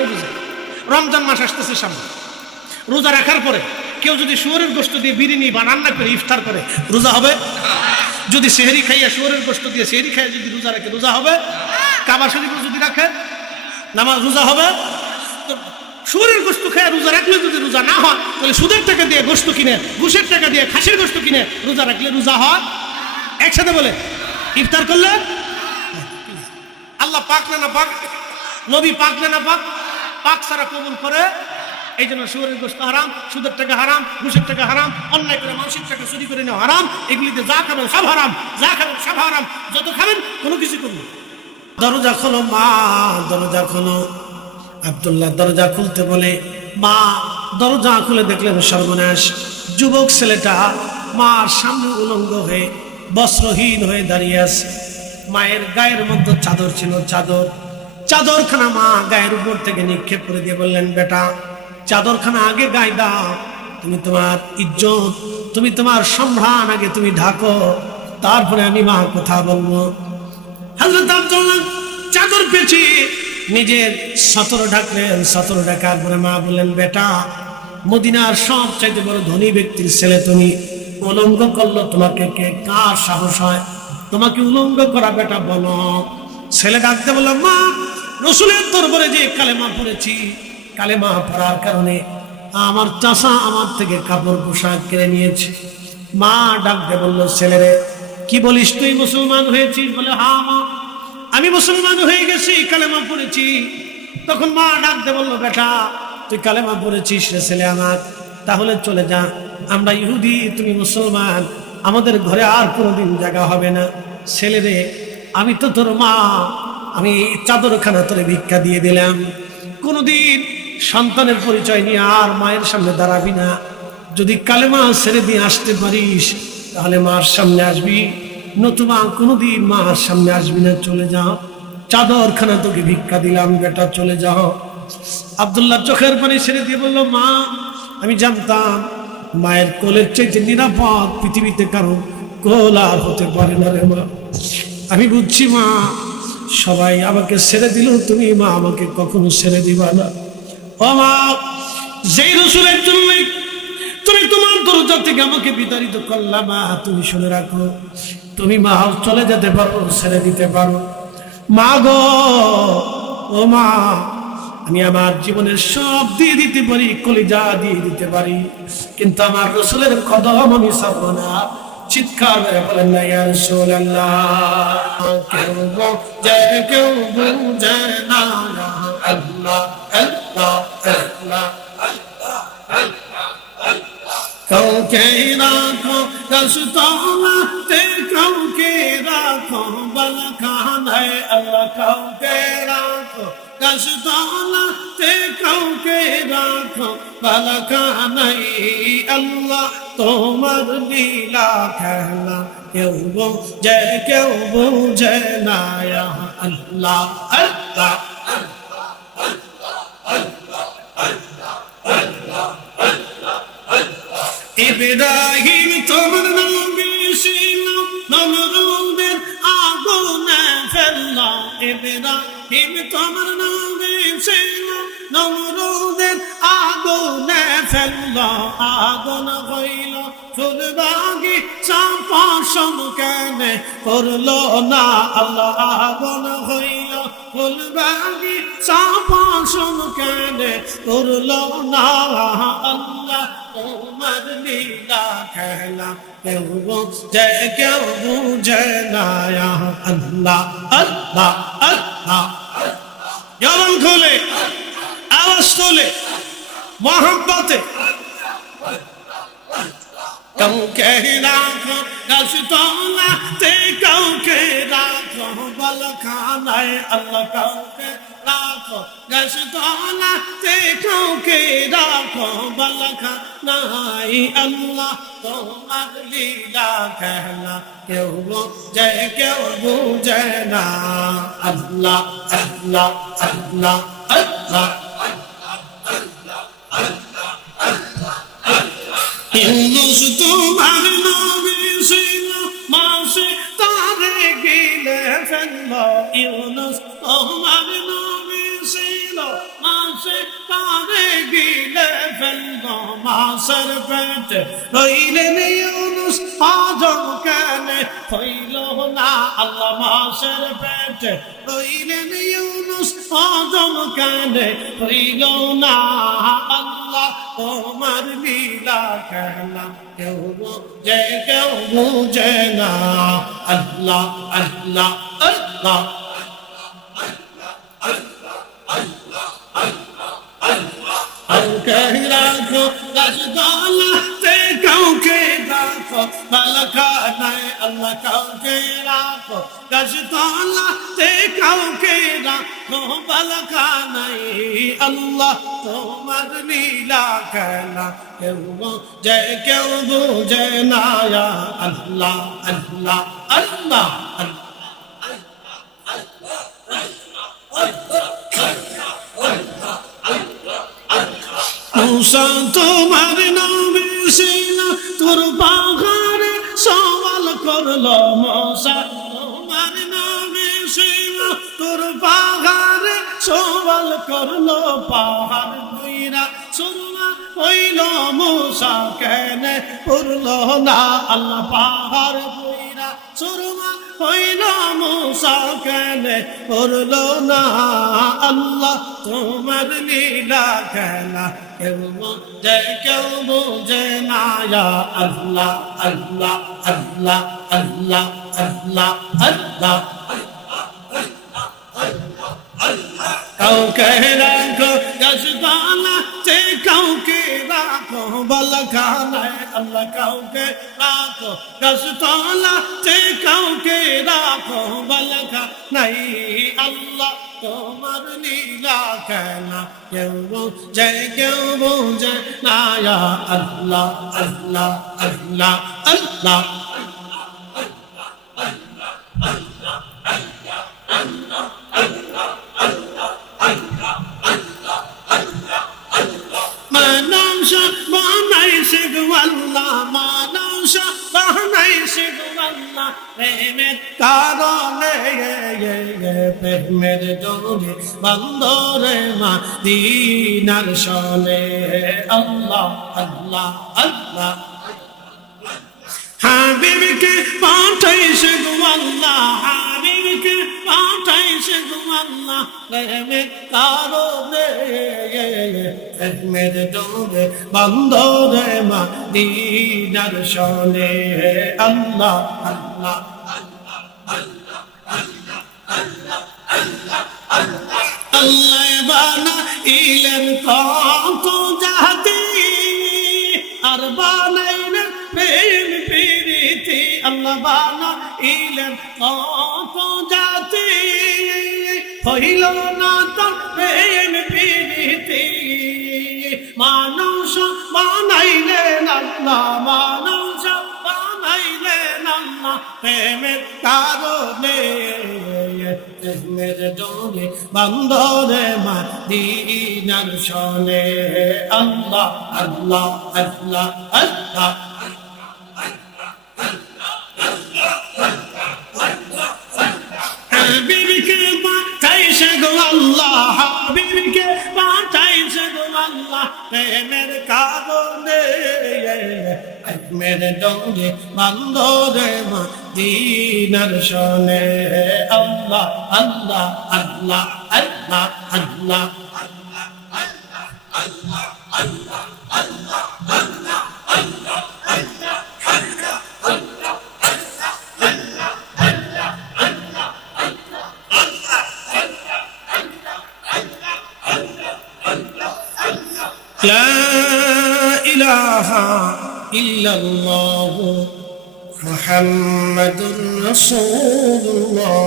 আরো বুঝে। রমজান মাস আসতেছে সামনে, রোজা রাখার পরে কেউ যদি শুয়োরের গোশত দিয়ে বিরিয়ানি বা রান্না করে ইফতার করে রোজা হবে? যদি সেহরি খাইয়া শুয়োরের গোশত দিয়ে সেহরি খাইয়া যদি রোজা রাখে রোজা হবে? কাবা শরীফ যদি রাখে নামাজ রোজা হবে? তো শুয়োরের গোশত খাইয়া রোজা রাখলে যদি রোজা না হয়, তাহলে সুদের টাকা দিয়ে গোশত কিনে, ঘুষের টাকা দিয়ে খাসির গোশত কিনে রোজা রাখলে রোজা হয়? একসাথে বলে ইফতার করলে আল্লাহ পাক না পাক, নবী পাক না পাক? পাক ছাড়া কবুল করে। এই জন্য শুয়োরের গোশত হারাম, সুদের টাকা হারাম, ঘুষের টাকা হারাম, অন্যায় করে মানুষের টাকা চুরি করে নেওয়া হারাম। এগুলিতে যা খাবেন সব হারাম, যা খাবেন সব হারাম। যত খাবেন কোনো কিছু করবেন। দরজা খোলো মা, দরজা খোলো। আব্দুল্লাহ দরজা খুলতে বলে, মা দরজা খুলে দেখলেন সর্বনাশ, যুবক ছেলেটা মার সামনে উলঙ্গ হয়ে বস্ত্রহীন হয়ে দাঁড়িয়ে আছে। মায়ের গায়ের মধ্যে চাদর ছিল, চাদরখানা মা গায়ের উপর থেকে নিক্ষেপ করে দিয়ে বললেন, বেটা চাদরখানা আগে গায়ে দাও, তুমি তোমার ইজ্জত, তুমি তোমার সম্ভ্রাণ আগে তুমি ঢাকো, তারপরে আমি মা কথা বলবো। হযরত আব্দুল্লাহ চাদর পেঁচিয়ে নিজের সতর ঢাকলেন। সতর ঢাকার পরে মা বললেন, বেটা মদিনার সব চাইতে বড় ধনী ব্যক্তির ছেলে তুমি উলঙ্গ করলো, তোমাকে কে, কার সাহস হয় তোমাকে উলঙ্গ করা? বেটা বলো। ছেলে ডাকতে বলল, মা রসুলের দরবারে যে কালেমা পড়েছি, কালেমা পড়ার কারণে আমার চাচা আমার থেকে কাপড় পোশাক কেড়ে নিয়েছে। মা ডাকতে বলল, ছেলেরে কি বলিস, তুই মুসলমান হয়েছিস? বলে, হ্যাঁ মা আমি মুসলমান হয়ে গেছি, কালেমা পড়েছি। তখন মা ডাকতে বলল, বেটা তুই কালেমা পড়েছিস রে ছেলে আমার, তাহলে চলে যা, আমরা ইহুদি তুমি মুসলমান, আমাদের ঘরে আর কোনোদিন জায়গা হবে না। ছেলেরে আমি তো তোর মা, আমি চাদরখানা তোরে ভিক্ষা দিয়ে দিলাম, কোনোদিন সন্তানের পরিচয় নিয়ে আর মায়ের সামনে দাঁড়াবি না। যদি কালেমা ছেড়ে দিয়ে আসতে পারিস তাহলে মার সামনে আসবি, নতুবা কোনোদিন মার সামনে আসবি না, চলে যাও। চাদরখানা তোকে ভিক্ষা দিলাম, বেটা চলে যাও। আব্দুল্লাহ চোখের পানি ছেড়ে দিয়ে বলল, মা আমি জানতাম মায়ের কোলের চাইতে নিরাপদ পৃথিবীতে কারো কোল আর হতে পারে না রে মা, আমি বুঝছি মা, সবাই আমাকে ছেড়ে দিল, তুমি মা আমাকে কখনো ছেড়ে দিবা না। ও মা, যেই রসুলের জন্য তুমি তোমার দরজা থেকে আমাকে বিতাড়িত করলাম, মা তুমি শুনে রাখো, তুমি মা চলে যেতে পারো, ছেড়ে দিতে পারো। মা গো, ও মা, আমি আমার জীবনের সব দিয়ে দিতে পারি, কলিজা দিয়ে দিতে পারি, কিন্তু আমার রসুলের কদম আমি ছাড়ব না। চিৎকার করে বলেন না ইয়া রাসূলুল্লাহ। কেউ বুঝে কেউ বুঝে না, আল্লাহ আল্লাহ আল্লাহ কাউকে রাখো গাছতলাতে, কাউকে রাখো বালখানায়, আল্লাহ কাউকে রাখো গাছতলাতে, কাউকে রাখো বালখানায়, আল্লাহ তোমার লীলা খেলা কেউ বুঝে না, আল্লাহ আল্লাহ ইব্রাহিম তোমার নবী ছিল, নমরুদের আগুনে ফেললো। ইব্রাহিম তোমার নবী ছিল, নমরুদের আগুনে ফেললো। আগুন হইল ফুলবাগি চাপাসম কেন করলো না, আল্লাহ আগুন হইল ফুলবাগি চাপাসম কেন করলো না, আল্লাহ তোমার লীলা খেলা কেউ বুঝে না, আল্লাহ আল্লাহ আল্লাহ। জবান খুলে আওয়াজ তোলে মোহাব্বতে, কাউকে রাখো গাছতলাতে, কাউকে রাখো বালখানায়, আল্লাহ কাউকে রাখো গাছতলাতে, কাউকে রাখো বালখানায়, আল্লাহ তোমার লীলা খেলা কেউ বুঝে না, আল্লাহ আল্লাহ আল্লাহ আল্লাহ। ইউনুস তোমার নবী ছিল, মাসে তারে গিলে ফেললো। ইউনুস তোমার নবী ছিল, মাসে সে তারে গিলে ফেলল মাছের পেটে রইলেন ইউনুস আজম কেন হইল না আল্লাহ মাছের পেটে রইলেন ইউনুস আজম কেন হইল না আল্লাহ তোমার লীলা কেনা কেউ বুঝে না আল্লাহ আল্লাহ আল্লাহ কাউকে রাখো গাছতলাতে কাউকে রাখো বালখানায় আল্লাহ কাউকে রাখো গাছতলাতে কাউকে রাখো বালখানায় আল্লাহ তোমার লীলা খেলা কেউ বুঝে না আল্লাহ আল্লাহ আল্লাহ আল্লাহ মুসা তোমার নবী ছিল তোর পাহাড়ে সওয়াল করলো মুসা তোমার নবী ছিল তোর পাহাড়ে সওয়াল করলো পাহাড় কইরা সুরমা হইল মুসা কেন পড়লো না আল্লাহ পাহাড় কইরা সুরমা হইল মুসা কেন পড়লো না আল্লাহ তোমার লীলা খেলা কেউ বুঝে না আল্লাহ আল্লাহ আল্লাহ আল্লাহ আল্লাহ আল্লাহ কাউকে রাখো গাছতলাতে কাউকে রাখো বালখানায় আল্লাহ কাউকে রাখো গাছতলাতে কাউকে রাখো বালখানায় আল্লাহ তোমার লীলা খেলা কেউ বুঝে না আল্লাহ আল্লাহ আল্লাহ আল্লাহ মানুষ বানাইছে গো আল্লাহ মানুষ বানাইছে গো আল্লাহ প্রেমের কারণে প্রেমের ডোরে বন্দরে মদিনার শোনে আল্লাহ আল্লাহ আল্লাহ হাবিবকে পাঠাইছে গো আল্লাহ হাবিবকে পাঠাইছে গো আল্লাহ প্রেমের কারণে প্রেমের ডোরে বন্দরে মদিনার শোনে আল্লাহ আল্লাহ আল্লাহ বানাইলেন কত জাতি আর বানাইলেন প্রেম প্রীতি আল্লাহ বানাইলেন কত জাতি হইল না তার প্রেম প্রীতি মানুষ বানাইলেন আল্লাহ মানুষ বানাইলেন আল্লাহ প্রেমের কারণে প্রেমের ডোরে বন্দরে মদিনার শোনে আল্লাহ আল্লাহ আল্লাহ আল্লাহ হাবিবকে পাঠাইছে গো আল্লাহ হাবিবকে পাঠাইছে গো আল্লাহ প্রেমের কারণে প্রেমের ডোরে বন্দরে মদিনার শোনে আল্লাহ আল্লাহ আল্লাহ আল্লাহ আল্লাহ لا إله إلا الله محمد رسول الله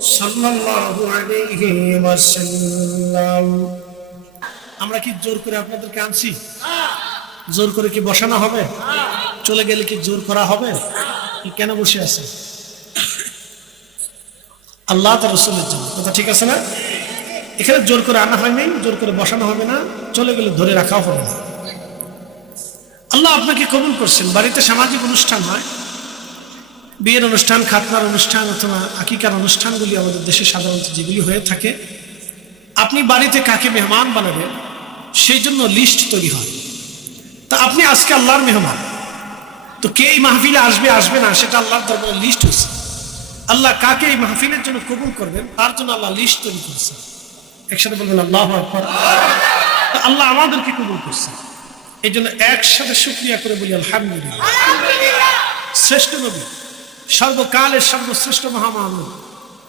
صلى الله عليه وسلم আমরা কি জোর করে আপনাদেরকে আনছি জোর করে কি বসানো হবে চলে গেলে কি জোর করা হবে কেন বসে আছে আল্লাহ তার রাসূলের জন্য কথা ঠিক আছে না এখানে জোর করে আনা হয় নাই জোর করে বসানো হবে না চলে গেলে ধরে রাখাও হবে না আল্লাহ আপনাকে কবুল করছেন বাড়িতে সামাজিক অনুষ্ঠান হয় বিয়ের অনুষ্ঠান খাতনার অনুষ্ঠান অথবা আকিকার অনুষ্ঠানগুলি আমাদের দেশে সাধারণত যেগুলি হয়ে থাকে আপনি বাড়িতে কাকে মেহমান বানাবেন সেই জন্য লিস্ট তৈরি হয়। তা আপনি আজকে আল্লাহর মেহমান, তো কে এই মাহফিলে আসবে আসবে না সেটা আল্লাহর দরবারে লিস্ট হয়েছে। আল্লাহ কাকে এই মাহফিলের জন্য কবুল করবেন তার জন্য আল্লাহ লিস্ট তৈরি করছে। একসাথে বলবেন আল্লাহু আকবার। আল্লাহ আমাদেরকে কবুল করছে, এই জন্য একসাথে শুকরিয়া করে বলি আলহামদুলিল্লাহ। শ্রেষ্ঠ নবী, সর্বকালের সর্বশ্রেষ্ঠ মহামানব,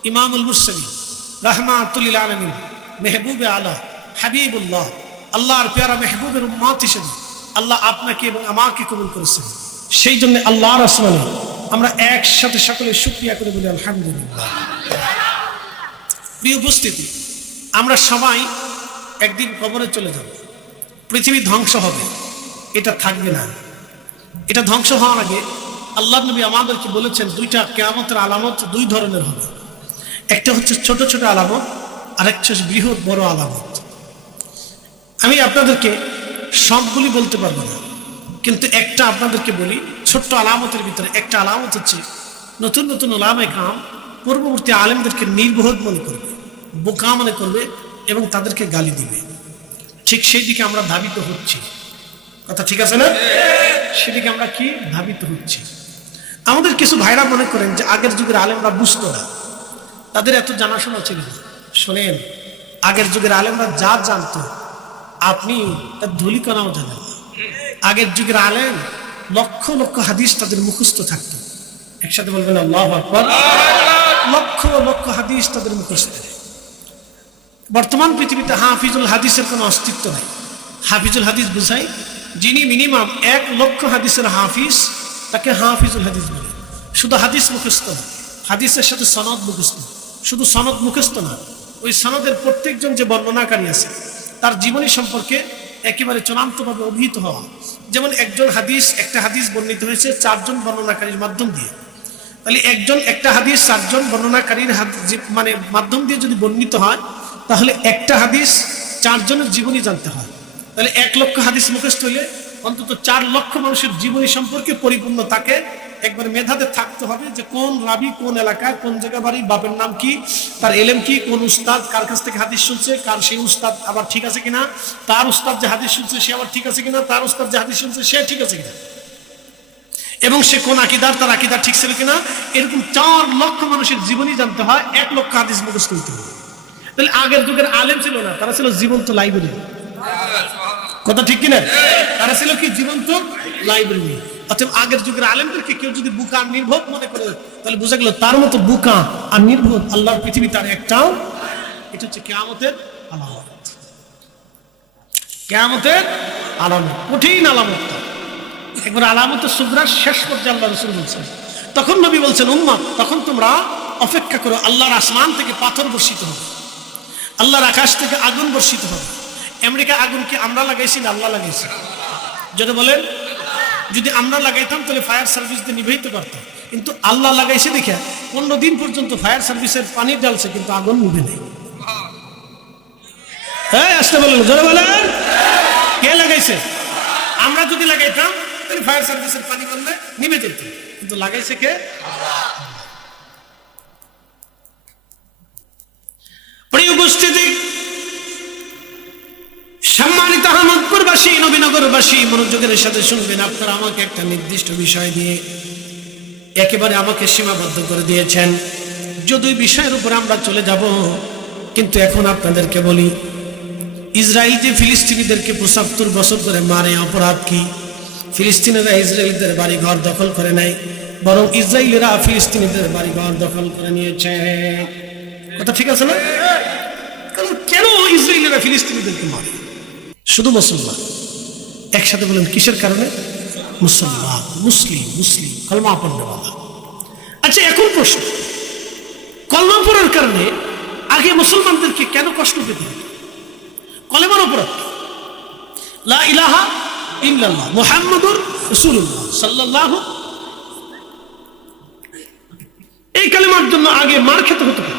ইমামুল মুরসালিন, রাহমাতুল লিল আলামিন, মেহবুবে আলা, হাবিবুল্লাহ, আল্লাহর পেয়ারা মেহবুবের উম্মত হিসেবে আল্লাহ আপনাকে এবং আমাকে কবুল করেছেন। সেই জন্য আল্লাহর আসমানে আমরা একসাথে সকলে শুকরিয়া করে বলি আলহামদুলিল্লাহ। প্রিয় উপস্থিতি, আমরা সবাই একদিন কবরে চলে যাব। পৃথিবী ধ্বংস হবে, এটা থাকবে না। এটা ধ্বংস হওয়ার আগে আল্লাহর নবী আমাদেরকে বলেছেন দুইটা কিয়ামতের আলামত দুই ধরনের হবে। একটা হচ্ছে ছোট ছোট আলামত, আরেকটা হচ্ছে বৃহৎ বড় আলামত। আমি আপনাদেরকে সবগুলি বলতে পারবো না, কিন্তু একটা আপনাদেরকে বলি। ছোট্ট আলামতের ভিতরে একটা আলামত হচ্ছে নতুন নতুন ওলামায়ে কেরাম পূর্ববর্তী আলেমদেরকে নির্বোধ মনে করবে, বোকা মনে করবে এবং তাদেরকে গালি দিবে। ঠিক সেই দিকে আমরা ধাবিত হচ্ছি। কথা ঠিক আছে না? সেদিকে আমরা কি ধাবিত হচ্ছি। আমাদের কিছু ভাইরা মনে করেন যে আগের যুগের আলেমরা বুঝতো না, তাদের এত জানাশোনা ছিল না। শোনেন, আগের যুগের আলেমরা যা জানতো আপনি তার ধুলিকণাও জানেন না। আগের যুগের আলেম লক্ষ লক্ষ হাদিস তাদের মুখস্থ থাকতো। একসাথে বলবেন আল্লাহু আকবার। লক্ষ লক্ষ হাদিস তাদের মুখস্থ। বর্তমান পৃথিবীতে হাফিজুল হাদিসের কোনো অস্তিত্ব নাই। হাফিজুল হাদিস বুঝাই যিনি মিনিমাম 1 লক্ষ হাদিসের হাফিজ, তাকে হাফিজুল হাদিস বলে। শুধু হাদিস মুখস্থ না, হাদিসের সাথে সনদ মুখস্থ। শুধু সনদ মুখস্থ না, ওই সনদের প্রত্যেকজন যে বর্ণনাকারী আছে তার জীবনী সম্পর্কে একেবারে চূড়ান্তভাবে অভিহিত হওয়া। যেমন একটা হাদিস বর্ণিত হয়েছে 4 জন বর্ণনাকারীর মাধ্যম দিয়ে, তাহলে একটা হাদিস 4 জন বর্ণনাকারীর মানে মাধ্যম দিয়ে যদি বর্ণিত হয়, তাহলে একটা হাদিস 4 জনের জীবনী জানতে হয়। তাহলে 1 লক্ষ হাদিস মুখস্থ হইলে অন্তত 4 লক্ষ মানুষের জীবনী সম্পর্কে পরিপূর্ণ তাকে একবার মেধাতে থাকতে হবে, যে কোন রাবি কোন এলাকায় কোন জায়গা বাড়ি, বাপের নাম কি, তার এলেম কি, কোন উস্তাদ কার কাছ থেকে হাদিস শুনছে, কার সেই উস্তাদ আবার ঠিক আছে কিনা, তার উস্তাদ যে হাদিস শুনছে সে আবার ঠিক আছে কিনা, তার উস্তাদ যে হাদিস শুনছে সে ঠিক আছে কিনা, এবং সে কোন আকীদার, তার আকীদা ঠিক ছিল কিনা। এরকম 4 লক্ষ মানুষের জীবনী জানতে হয়, 1 লক্ষ হাদিস মুখস্থ হইতে হবে। তাহলে আগের যুগের আলেম ছিল না, তারা ছিল জীবন্ত লাইব্রেরি। কথা ঠিক কিনা? তারা ছিল কি জীবন্ত লাইব্রেরি। অতএব আগের যুগের আলেমদেরকে কেউ যদি বুকা নির্বোধ মনে করে, তাহলে বোঝা গেল তার মতো বুকা আর নির্বোধ আল্লাহর পৃথিবী তার একটাও। এটা হচ্ছে কিয়ামতের আলামত। কিয়ামতের আলামত, কঠিন আলামত। একবার আলামতের সুগরার শেষ পর্যায়ে আল্লাহ রাসূল বলছেন, তখন নবী বলছেন, উম্মত তখন তোমরা অপেক্ষা করো, আল্লাহর আসমান থেকে পাথর বর্ষিত হবে, আল্লাহর আকাশ থেকে আগুন বর্ষিত হবে। আমেরিকা আগুন কি আমরা লাগাইছি না আল্লাহ লাগাইছি? যদি বলেন, যদি আমরা লাগাইতাম তাহলে ফায়ার সার্ভিস দিয়ে নিভাইতে পারতাম, কিন্তু আল্লাহ লাগাইছে দেখে 15 দিন পর্যন্ত ফায়ার সার্ভিসের পানি ঢালছে কিন্তু আগুন নিভে নেই। হ্যাঁ আসতে বলেন, জোরে বলেন, কে লাগাইছে? আমরা যদি লাগাইতাম তাহলে ফায়ার সার্ভিসের পানি মারলে নিভে যেত, কিন্তু লাগাইছে কে? প্রিয় উপস্থিতি, সম্মানিত আহমদপুরবাসী, নবীনগরবাসী, মনোযোগের সাথে শুনবেন। আপনারা আমাকে একটা নির্দিষ্ট বিষয় দিয়ে একেবারে আমাকে সীমাবদ্ধ করে দিয়েছেন। যদি বিষয়ের উপর আমরা চলে যাব, কিন্তু এখন আপনাদেরকে বলি, ইসরায়েল যে ফিলিস্তিনিদেরকে 75 বছর ধরে মারে, অপরাধ কি? ফিলিস্তিনিরা ইসরায়েলদের বাড়ি ঘর দখল করে নাই, বরং ইসরায়েলিরা ফিলিস্তিনিদের বাড়ি ঘর দখল করে নিয়েছে। কথা ঠিক আছে না? কেন ইসরায়েলিরা ফিলিস্তিনিদেরকে মারে? শুধু মুসলমান। একসাথে বলেন, কিসের কারণে? মুসলমান, মুসলিম, মুসলিম কলমা পড়নেওয়ালা। আচ্ছা, এখন প্রশ্ন, কলমা পড়ার কারণে আগে মুসলমানদেরকে কেন কষ্ট পেতে হবে? কলেমার অপরাধ, লা ইলাহা ইল্লাল্লাহ মুহাম্মাদুর রাসূলুল্লাহ সাল্লাল্লাহু, এই কালেমার জন্য আগে মার খেতে হতো কেন?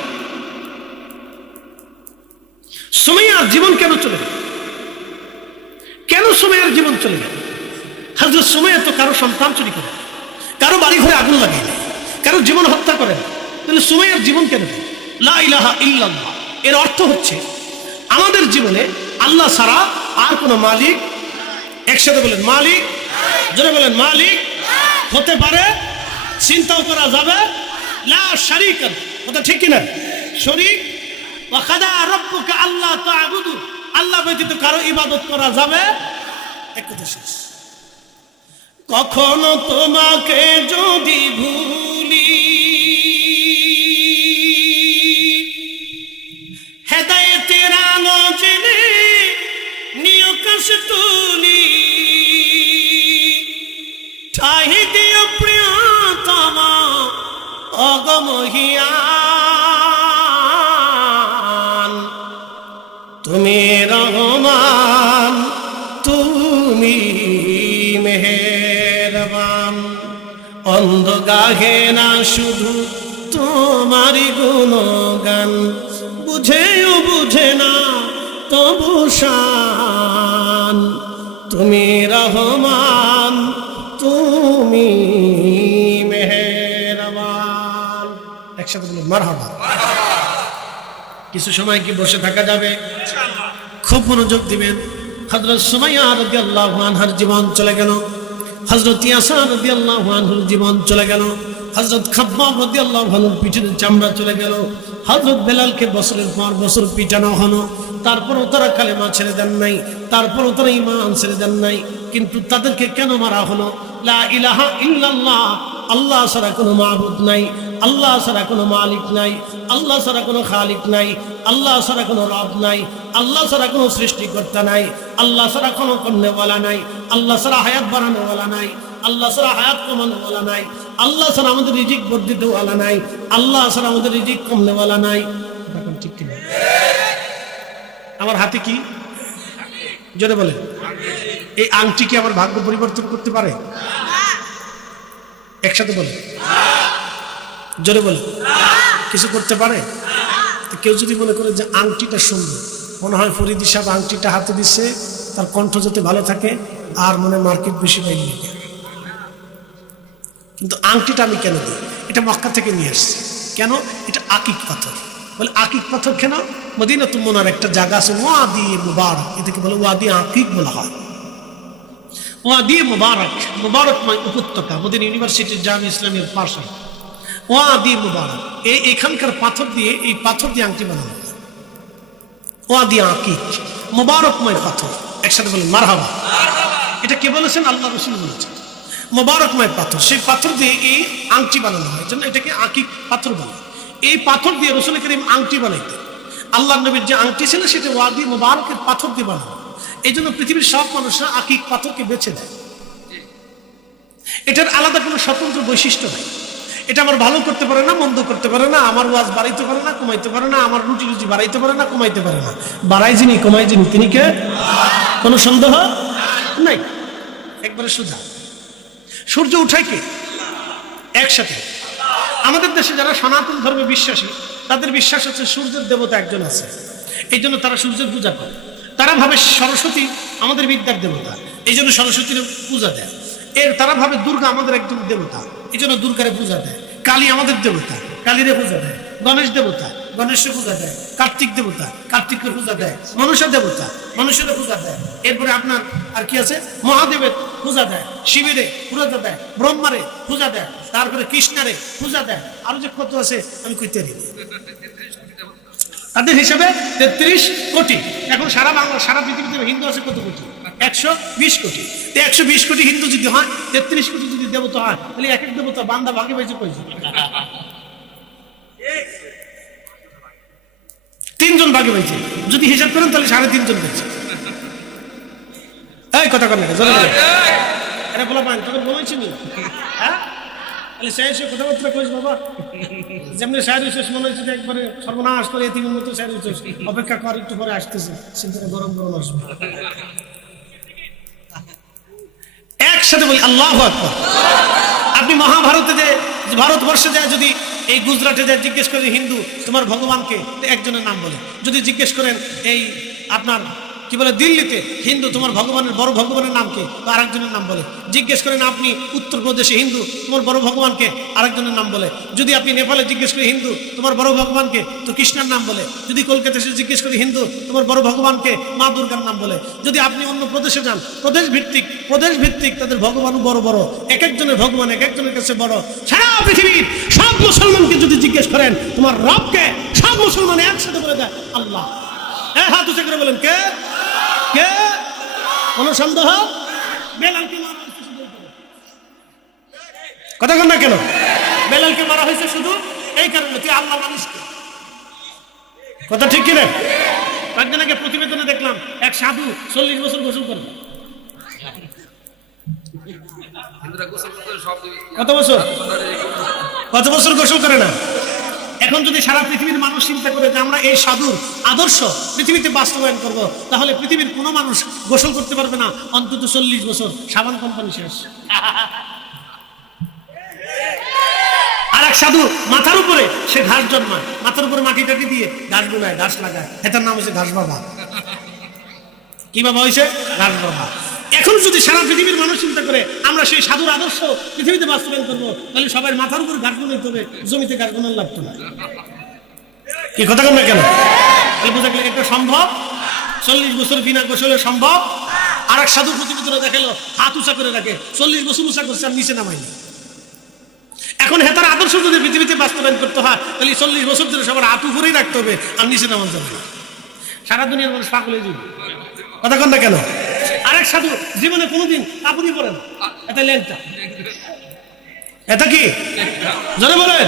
সুমাইয়ার জীবন কেন চলে গেল? কেন সুমাইয়ার জীবন চলে গেল? হযরত সুমাইয়া তো কারো সন্তান চুরি করে, কারো বাড়ি ঘরে আগুন লাগিয়ে দেয়, কারো জীবন হত্যা করে, তাহলে সুমাইয়ার জীবন কেন? লা ইলাহা ইল্লাল্লাহ এর অর্থ হচ্ছে আমাদের জীবনে আল্লাহ ছাড়া আর কোনো মালিক, একসাথে বলেন মালিক, জোরে বলেন মালিক হতে পারে, চিন্তাও করা যাবে, লা শারীকা, কথা ঠিক কিনা? শরীক, ওয়া কাদা রাব্বুকা আল্লাহ তা'বুদু, আল্লাহ ব্যতীত কারো ইবাদত করা যাবে, এক কথা শেষ। কখনো তোমাকে যদি ভুলি, হেদায়েতের আলো জেনে নিয় কাশ তুলি, ঠাহি দিও প্রিয়তম অগমহিয়ান, তুমি রহমান, তুমি মেহেরবান, অন্ধ গাহে না শুধু তোমারই গুণগান, বুঝেও বুঝে না তবু শান, তুমি রহমান, তুমি মেহেরবান। একসাথে বলুন মারহাবা। কিছু সময় কি বসে থাকা যাবে? খুব মনোযোগ দিবেন। হযরত সুমাইয়া রাদিয়াল্লাহু আনহার জীবন চলে গেল, হযরত ইয়াসা রাদিয়াল্লাহু আনহুর জীবন চলে গেল, হযরত খাব্বাব রাদিয়াল্লাহু আনহুর পিঠের চামড়া চলে গেল, হযরত বেলালকে বছরের পর বছর পিটানো হলো, তারপরও তারা কালেমা ছেড়ে দেন নাই, তারপরও তারা ঈমান ছেড়ে দেন নাই। কিন্তু তাদেরকে কেন মারা হলো? লা ইলাহা ইল্লাল্লাহ, আল্লাহ ছাড়া কোনো মাবুদ নাই, আল্লাহ ছাড়া কোনো মালিক নাই, আল্লাহ ছাড়া কোনো খালিক নাই, আল্লাহ ছাড়া কোনো রব নাই, আল্লাহ ছাড়া কোনো সৃষ্টিকর্তা নাই, আল্লাহ ছাড়া কোনো কর্নেওয়ালা নাই, আল্লাহ ছাড়া হায়াত বাড়ানোওয়ালা নাই, আল্লাহ ছাড়া হায়াত কমানোওয়ালা নাই, আল্লাহ ছাড়া আমাদের রিজিক বর্ধিতওয়ালা নাই, আল্লাহ ছাড়া আমাদের রিজিক কমনেওয়ালা নাই। এখন ঠিক কিনা? আমার হাতে কি? জোরে বলে। এই আংটি কি আমার ভাগ্য পরিবর্তন করতে পারে? একসাথে বলে, জোরে বলে। কিছু করতে পারে? কেউ যদি মনে করে যে আংটিটা সুন্দর, মনে হয় ফরিদি সাহেব আংটিটা হাতে দিচ্ছে তার কণ্ঠ যাতে ভালো থাকে আর মনে মার্কেট বেশি পাইনি, কিন্তু আংটিটা আমি কেন দিই? এটা মক্কা থেকে নিয়ে আসছি। কেন? এটা আকিক পাথর। বলে আকিক পাথর কেন? মদিনাতুল মুনাওয়ারার একটা জায়গা আছে ওয়াদি মুবারক, এটাকে বলে ওয়াদি আকিক বলা হয়। ওয়াদি মুবারক, মুবারকময় উপত্যকা, মদিনা ইউনিভার্সিটির জামিয়া ইসলামিয়ার পাশে ওয়াদি মুবারক। এখানকার পাথর দিয়ে, এই পাথর দিয়ে আংটি বানানো হয়। ওয়াদি আকিক, মুবারকময় পাথর। একসাথে বলেন মারহাবা। এটা কে বলেছেন? আল্লাহ রাসূল বলেছেন। মুবারকময় পাথর, সেই পাথর দিয়ে এই আংটি বানানো হয়, জন্য এটাকে আকিক পাথর বলে। এই পাথর দিয়ে রাসূল কারীম আংটি বানাইতেন। আল্লাহ নবীর যে আংটি ছিল সেটা ওয়াদি মুবারকের পাথর দিয়ে বানানো। এই জন্য পৃথিবীর সব মানুষরা আকিক পাথরকে বেছে দেয়। এটার আলাদা কোনো স্বতন্ত্র বৈশিষ্ট্য নাই। এটা আমার ভালো করতে পারে না, মন্দ করতে পারে না, আমার ওয়াজ বাড়াইতে পারে না, কমাইতে পারে না, আমার রুটি রুজি বাড়াইতে পারে না, কমাইতে পারে না। বাড়াই যিনি, কমাই যিনি, তিনি কে? কোনো সন্দেহ নাই, একবারে সোজা। সূর্য উঠায় কে? একসাথে। আমাদের দেশে যারা সনাতন ধর্মে বিশ্বাসী, তাদের বিশ্বাস হচ্ছে সূর্যের দেবতা একজন আছে, এই জন্য তারা সূর্যের পূজা করে। তারা ভাবে সরস্বতী আমাদের বিদ্যার দেবতা, এই জন্য সরস্বতীর পূজা দেয়। তারা ভাবে দুর্গা আমাদের একজন দেবতা, এই জন্য দুর্গারে পূজা দেয়। কালী আমাদের দেবতা, কালীরে পূজা দেয়। গণেশ দেবতা, গণেশের পূজা দেয়। কার্তিক দেবতা, কার্তিকের পূজা দেয়। মনসা দেবতা, মনুষ্যের পূজা দেয়। এরপরে আপনার আর কি আছে? মহাদেবের পূজা দেয়, শিবেরে পূজা দেয়, ব্রহ্মারে পূজা দেয়, তারপরে কৃষ্ণারে পূজা দেয়। আরো যে কত আছে আমি কইতে পারি, তাদের হিসাবে 33 কোটি। এখন সারা বাংলা, সারা পৃথিবীতে হিন্দু আছে কত কোটি? 120 কোটি। 120 কোটি হিন্দু যদি হয়, 33 কোটি যদি দেবতা হয়, তাহলে এক এক দেবতা বান্দা ভাগে পাইছে কইছে? 3 জন ভাগে পাইছে। যদি হিসাব করেন তাহলে 3.5 জন পাইছে। এই কথা কর না, এটা বলা পান তখন বলেছি নি? হ্যাঁ, তাহলে শেষে কথাবার্তা কইস বাবা, যেমনি সাহেব শেষ মনে হচ্ছে যে একবারে সর্বনাশ করে এতিমের মতো সাহেব অপেক্ষা কর, একটু পরে আসতেছে, চিন্তা গরম গরম আসবে। একসাথে বলি আল্লাহু আকবার। আপনি মহাভারতে যে ভারতবর্ষে যায়, যদি এই গুজরাটে যায় জিজ্ঞেস করেন হিন্দু তোমার ভগবানকে, একজনের নাম বলে। যদি জিজ্ঞেস করেন এই আপনার কি বলে দিল্লিতে হিন্দু, তোমার ভগবানের বড় ভগবানের নাম কি? তো আরেকজনের নাম বলে। জিজ্ঞেস করেন আপনি উত্তরপ্রদেশে হিন্দু, তোমার বড় ভগবানকে? আরেকজনের নাম বলে। যদি আপনি নেপালে জিজ্ঞেস করি হিন্দু, তোমার বড় ভগবানকে? তো কৃষ্ণের নাম বলে। যদি কলকাতা এসে জিজ্ঞেস করি হিন্দু, তোমার বড় ভগবানকে? মা দুর্গার নাম বলে। যদি আপনি অন্য প্রদেশে যান, প্রদেশ ভিত্তিক তাদের ভগবানও বড় বড়, এক একজনের ভগবান এক একজনের কাছে বড়। সারা পৃথিবীর সব মুসলমানকে যদি জিজ্ঞেস করেন তোমার রবকে, সব মুসলমান একসাথে বলে দেয় আল্লাহ। হ্যাঁ, হাত উঁচু করে বলেন কে? কে? কোন সন্দেহ? বেলালকে মারা হয়েছে শুধু, কথা কন না কেন? বেলালকে মারা হয়েছে শুধু এই কারণে তুই আল্লাহ মানুষ। কথা ঠিক কিনা? কয়েকদিন আগে প্রতিবেদনে দেখলাম এক সাধু 40 বছর গোসল করে। কত বছর? কত বছর গোসল করে না? এখন যদি সারা পৃথিবীর মানুষ চিন্তা করে যে আমরা এই সাধুর আদর্শ পৃথিবীতে বাস্তবায়ন করব, তাহলে পৃথিবীর কোনো মানুষ গোসল করতে পারবে না অন্তত 40 বছর। সাবান কোম্পানি শেষ। আর এক সাধু মাথার উপরে সে ঘাস জন্মায়, মাথার উপরে মাটি টাটি দিয়ে গাছ গুলায়, গাছ লাগায়, এটার নাম হচ্ছে ঘাস বাবা। কি বাবা হয়েছে? ঘাস বাবা। এখন যদি সারা পৃথিবীর মানুষ চিন্তা করে আমরা সেই সাধুর আদর্শ পৃথিবীতে বাস্তবায়ন করবো, তাহলে সবাই মাথার উপর ঘাস গুলো হবে, জমিতে ঘাস গুলো লাগতো না। কি কথা কম না কেন? বোঝা গেল এটা সম্ভব। 40 বছর বিনা গোসলে সম্ভব। আর এক সাধু প্রতিবেদনে দেখালো হাত উঁচা করে রাখে, 40 বছর উঁচা করছে আর নিচে নামায়নি। এখন হেতার আদর্শ যদি পৃথিবীতে বাস্তবায়ন করতে হয়, তাহলে 40 বছর ধরে সবার হাত উপরেই রাখতে হবে আর নিচে নামান যাবে না। সারা দুনিয়ার মানুষ পাগল হয়ে যাবে। কথা কন না কেন? আরেক সাধু জীবনে কোনোদিন কাপড়ই পরে না, এটা ল্যাংটা। এটা কি জানে বলেন?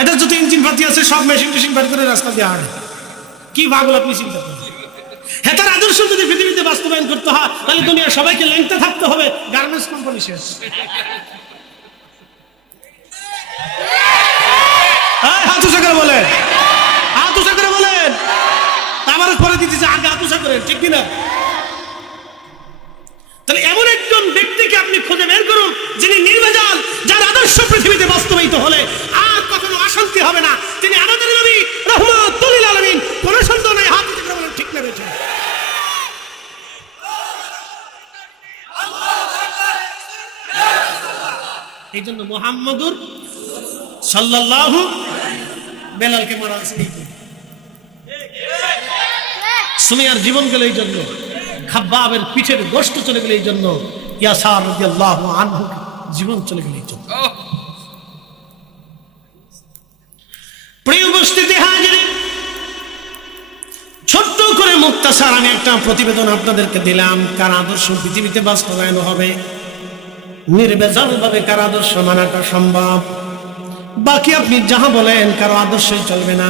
এটা যত ইঞ্জিন পাতি আছে সব মেশিন বার করে রাস্তা দিয়ে হাঁটে। কি পাগল আপনি চিন্তা করেন? হেতার আদর্শ যদি পৃথিবীতে বাস্তবায়ন করতে হয়, তাহলে দুনিয়ার সবাইকে ল্যাংটা থাকতে হবে। গার্মেন্টস কোম্পানি শেষ। হাত উঁচা করে বলেন, হাত উঁচা করে বলেন। আমার পরে দিতেছে আগে হাত উঁচা করেন, ঠিক কিনা? তাহলে এমন একজন ব্যক্তিকে আপনি খুঁজে বের করুন যিনি নির্ভেজাল, যার আদর্শ পৃথিবীতে বাস্তবায়িত হলে আর কখনো অশান্তি হবে না। তিনি আমাদের নবী রাহমাতুল লিল আলামিন। কোন সন্দেহ নাই। হাত উঁচা করে বলেন ঠিক না বেঠিক? এই জন্য মুহাম্মদুর সাল্লাল্লাহু বেলালকে মারা হয়েছে। সুমাইয়ার জীবন গেল এই জন্য, খাব্বাবের পিঠের গোশত চলে গেল এই জন্য, ইয়াসার রাদিয়াল্লাহু আনহু জীবন চলে গেল এই জন্য। প্রিয় উপস্থিতি হাজির, ছোট্ট করে মুক্তাসার আমি একটা প্রতিবেদন আপনাদেরকে দিলাম। কার আদর্শ পৃথিবীতে বাস্তবায়ন হবে, নির্ভেজাল ভাবে কার আদর্শ মানাটা সম্ভব। বাকি আপনি যাহা বলেন কারো আদর্শই চলবে না।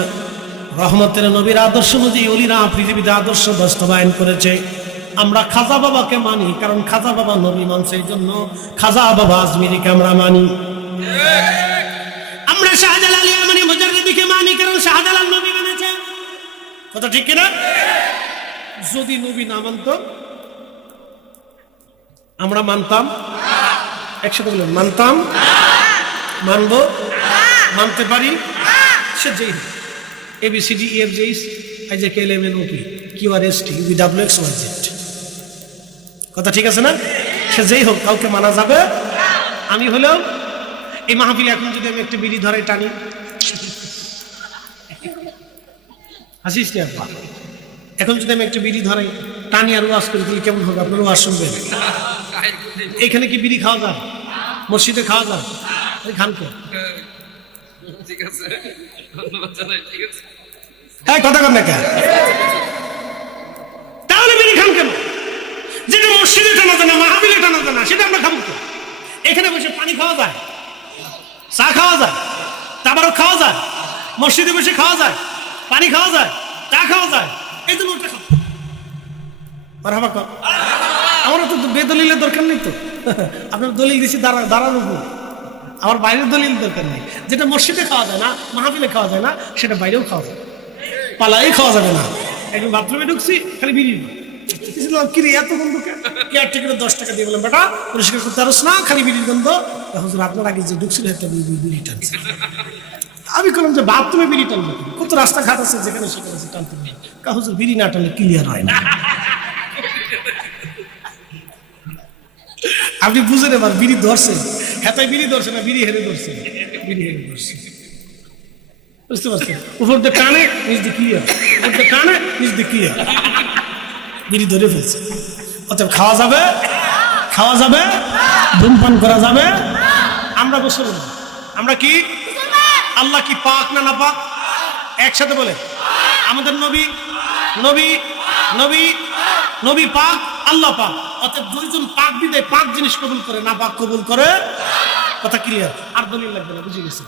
রহমতের নবীর আদর্শ অনুযায়ী ওলিরা পৃথিবীতে আদর্শ বাস্তবায়ন করেছে। আমরা খাজা বাবাকে মানি, কারণ খাজা বাবা নবী মানছে, এই জন্য খাজা বাবা আজমিরিকে আমরা মানি। আমরা শাহজালাল ইয়ামানি মুজাররিদিকে মানি, কারণ শাহজালাল নবী মানেছে। কথা ঠিক কিনা? যদি নবী না মানত আমরা মানতাম? একসাথে বলুন, মানতাম? মানবো? মানতে পারি? সে যেই ABCD EF Isaac LMN OP QRST UVWXYZ, কথা ঠিক আছে না? সে যেই হোক, কাউকে মানা যাবে। আমি হলেও এই মাহফিলে এখন যদি আমি একটা বিড়ি ধরে টানি, হাসিস নি আপা? এখন যদি আমি একটা বিড়ি ধরে টানি আর ওয়াজ করি, তাহলে কেমন হবে? আপনার ওয়াজ শুনবেন? এখানে কি বিড়ি খাওয়া যায়? মসজিদে খাওয়া যায়? খান তো। হ্যাঁ, কথা কন না কেন? তাহলে বিড়ি খান কেন? যেটা মসজিদে টানা যায় না, মাহফিলে টানা যায় না, সেটা আমরা খাবো তো। এখানে বসে পানি খাওয়া যায়, চা খাওয়া যায়, তাবারক খাওয়া যায়, মসজিদে বসে খাওয়া যায়, পানি খাওয়া যায়, চা খাওয়া যায়, এই জন্য ওটা খাবো। আমরা তো বেদলিলের দরকার নেই তো। আপনার দলিল দিচ্ছি দাঁড়ানো, আমার বাইরের দলিল দরকার নেই। যেটা মসজিদে খাওয়া যায় না, মাহফিলে খাওয়া যায় না, সেটা বাইরেও খাওয়া যায়, পালাই খাওয়া যাবে না। একদম বাথরুমে ঢুকছি, খালি বিড়ি কিরে এত গন্ধ কেয়ার টিকিটে 10 টাকা দিয়ে বললাম, বেটা পরিষ্কার করতে পারছ না, খালি বিড়ির গন্ধ। হুজুর আপনার আগে যে ঢুকছিল একটা বিড়ি টানছে। আমি বললাম যে বাথরুমে বিড়ি টানবো, কত রাস্তাঘাট আছে যেখানে সেখানে টানতে নেই। হুজুর বিড়ি না টানলে ক্লিয়ার হয় না। আপনি বুঝেন এবার বিড়ি ধরছেন, হেতায় বিড়ি ধরছে না বিড়ি হেরে ধরছে, বিড়ি হেরে ধরছে, বুঝতে পারছেন? উপর দিয়ে টানে নিজ দিয়ে কি হয়, উপর দিয়ে টানে নিজ দিয়ে কি হয়, বিড়ি ধরে ফেলছে। অতএব খাওয়া যাবে, খাওয়া যাবে, ধূমপান করা যাবে। আমরা মুসলমান, আমরা কি? আল্লাহ কি পাক না না পাক? একসাথে বলে আমাদের নবী, নবী, নবী, নবী পাক, আল্লাহ পাক। অতএব দুইজন পাক বিদায় পাক জিনিস কবুল করে, না পাক কবুল করে। কথা ক্লিয়ার? আর দলিল লাগবে না, বুঝে গেছে?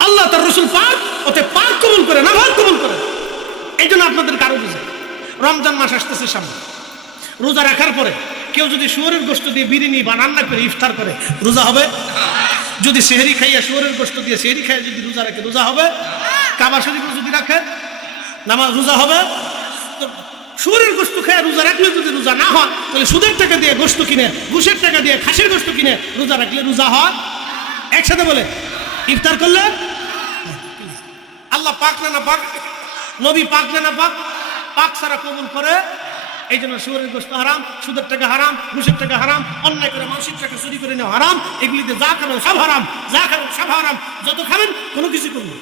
আল্লাহ তার রসুল পাক, অতএব পাক কবুল করে, না পাক কবুল করে। এই জন্য আপনাদের কারো বুঝে রমজান মাস আসতেছে সামনে, রোজা রাখার পরে কেউ যদি শুয়োরের গোশত দিয়ে বিরিয়ানি বা রান্না করে ইফতার করে, রোজা হবে? যদি সেহরি খাইয়া শুয়োরের গোশত দিয়ে সেহরি খাইয়া যদি রোজা রাখে, রোজা হবে? কাবা শরীফ যদি রাখে নামাজ, রোজা হবে? শুয়োরের গোশত খাইয়া রোজা রাখলে যদি রোজা না হয়, তাহলে সুদের টাকা দিয়ে গোশত কিনে, ঘুষের টাকা দিয়ে খাসির গোশত কিনে রোজা রাখলে রোজা হয়? একসাথে বলে ইফতার করলে? আল্লাহ পাক না না পাক? নবী পাক না না পাক? পাক ছাড়া কবুল করে। এই জন্য শুয়োরের গোশত হারাম, সুদের টাকা হারাম, ঘুষের টাকা হারাম, অন্যায় করে মানুষের টাকা চুরি করে নেওয়া হারাম। এগুলিতে যা খাবেন সব হারাম, যা খাবেন সব হারাম। যত খাবেন কোনো কিছু করবেন।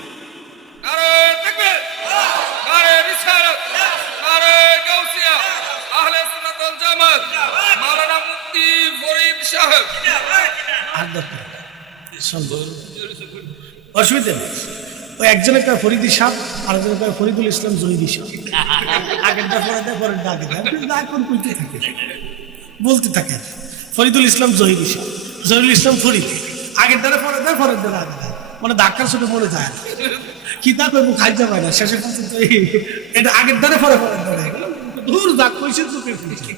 অসুবিধা নেই, ওই একজনের কয় ফরিদি সাহেব, আরেকজনের কয় ফরিদুল ইসলাম জহিরি সাহেব। আগেরটা পরে দেয়, পরের আগে দেয়, এখন বলতে থাকে, বলতে থাকে ফরিদুল ইসলাম জহিরি সাহেব, জহিরুল ইসলাম ফরিদ। আগের দ্বারা পরে দেয়, পরের দ্বারা আগে দেয়, মানে ধাক্কার ছোট মনে যায় কি তা করবো, খাইতে পারে না শেষে পর্যন্ত। এটা আগের দ্বারা পরে পরের দ্বারা দূর দাগ কইছে চোখে ফুলছে,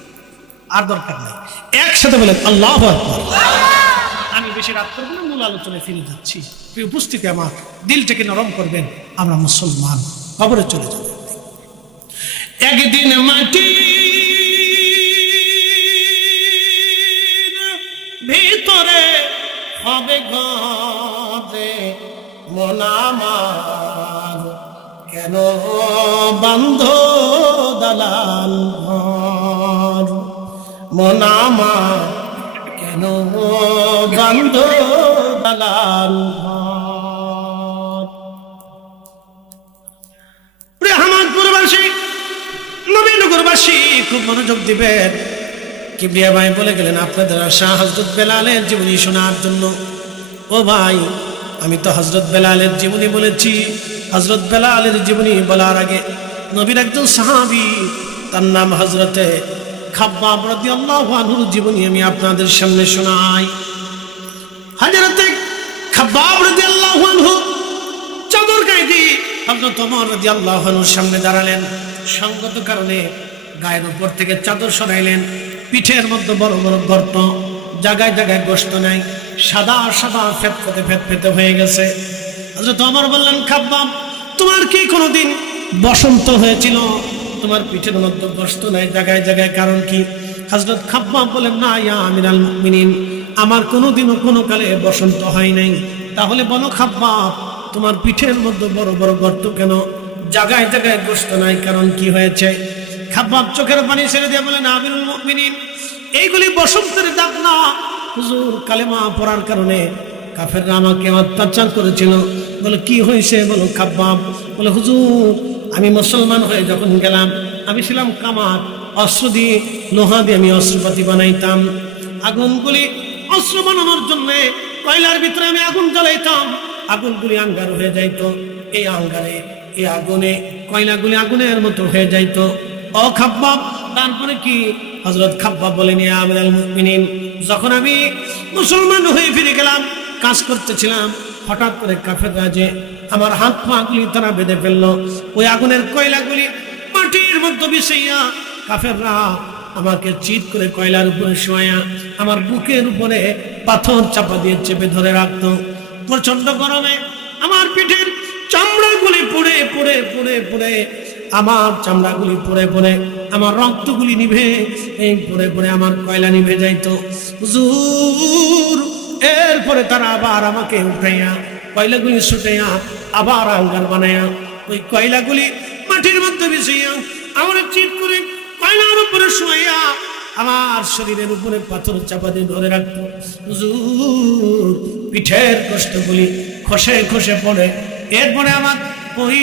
আর দরকার নেই। একসাথে বলেন আল্লাহু আকবার। আমি বেশি রাত করবো না, মূল আলোচনায় ফিরে যাচ্ছি। উপস্থিতি আমার দিলটাকে নরম করবেন। আমরা মুসলমান, কবরে চলে যাব। একদিন মাটি ভিতরে হবে ঘরে মন আমার, কেন বন্ধ দালাল ঘর, মন আমার কেন বন্ধ দালাল ঘর। হামাদপুরবাসী, নবীনগরবাসী খুব মনোযোগ দিবেন। কিবরিয়া ভাই বলে গেলেন আপনাদের শাহ হযরত বেলালের জীবনী শোনার জন্য। ও ভাই, আমি তো হযরত বেলালের জীবনী বলেছি। হযরত বেলালের জীবনী বলার আগে নবীর একজন সাহাবী, তার নাম হযরতে খাব্বাব রাদিয়াল্লাহু আনহুর জীবনী আমি আপনাদের সামনে শোনাই। হযরতে খাব্বাব রাদিয়াল্লাহু আনহু চাদর গায়ে দিয়ে হযরত ওমর রাদিয়াল্লাহু আনহুর সামনে দাঁড়ালেন। সঙ্গত কারণে গায়ের উপর থেকে চাদর সরাইলেন। পিঠের মধ্যে বড় বড় গর্ত, জায়গায় জায়গায় গোশত নাই, সাদা সাদা ফেতে হয়ে গেছে। হযরত ওমর বললেন, খাব্বাব, তোমার কি কোনোদিন বসন্ত হয়েছিল? তোমার পিঠের মধ্যে গোশত নাই, জায়গায় জায়গায়, কারণ কি? হযরত খাব্বাব বলেন, না ইয়া আমিরাল মুমিনিন, আমার কোনোদিনও কোনো কালে বসন্ত হয় নাই। তাহলে বলো খাব্বাব, তোমার পিঠের মধ্যে বড় বড় গর্ত কেন, জায়গায় জায়গায় গোশত নাই, কারণ কি হয়েছে? খাব্বাব চোখের পানি ছেড়ে দিয়ে বলেন, আমিরুল মুমিনিন, এইগুলি বসন্তের দাগ না, হুজুর কালেমা পড়ার কারণে কাফেররা আমাকে অত্যাচার করেছিল। বলে কি হয়েছে? বলো খাব্বাব। বলে হুজুর, আমি মুসলমান হয়ে যখন গেলাম, আমি ছিলাম কামার, অস্ত্র দিয়ে, লোহা দিয়ে আমি অস্ত্রপাতি বানাইতাম। আগুনগুলি অস্ত্র বানানোর জন্য কয়লার ভিতরে আমি আগুন জ্বালাইতাম, আগুনগুলি আঙ্গার হয়ে যাইতো। এই আঙ্গারে, এই আগুনে কয়লাগুলি আগুনের মতো হয়ে যাইতো। ও খাব্বাব, তারপরে কি? হযরত খাব্বাব বলেন, ইয়া আমিরাল মুমিনিন, যখন আমি মুসলমান হয়ে ফিরে গেলাম, কাজ করতেছিলাম, হঠাৎ করে কাফেররা যে আমার হাত পা গুলি তারা বেঁধে ফেললো। ওই আগুনের কয়লাগুলি মাটির মধ্যে মিশাইয়া কাফেররা আমাকে চিৎ করে কয়লার উপরে শোয়া আমার বুকের উপরে পাথর চাপা দিয়ে চেপে ধরে রাখতো। প্রচন্ড গরমে আমার পিঠের চামড়াগুলি পুড়ে পুড়ে পুড়ে পুড়ে, আমার চামড়াগুলি পুড়ে পুড়ে, আমার রক্তগুলি নিভে, এই পুড়ে পুড়ে আমার কয়লা নিভে যাইতো। হুজুর, এরপরে তারা আবার আমাকে উঠাইয়া কয়লাগুলি ছুটাইয়া আবার আঙ্গার বানাইয়া ওই কয়লাগুলি মাটির মধ্যে মিশাইয়া আমার চিৎ করে কয়লার উপরে শোয়াইয়া আমার শরীরের উপরে পাথর চাপা দিয়ে ধরে রাখতো। হুজুর পিঠের কষ্টগুলি খসে খসে পড়ে, এরপরে আমার ওই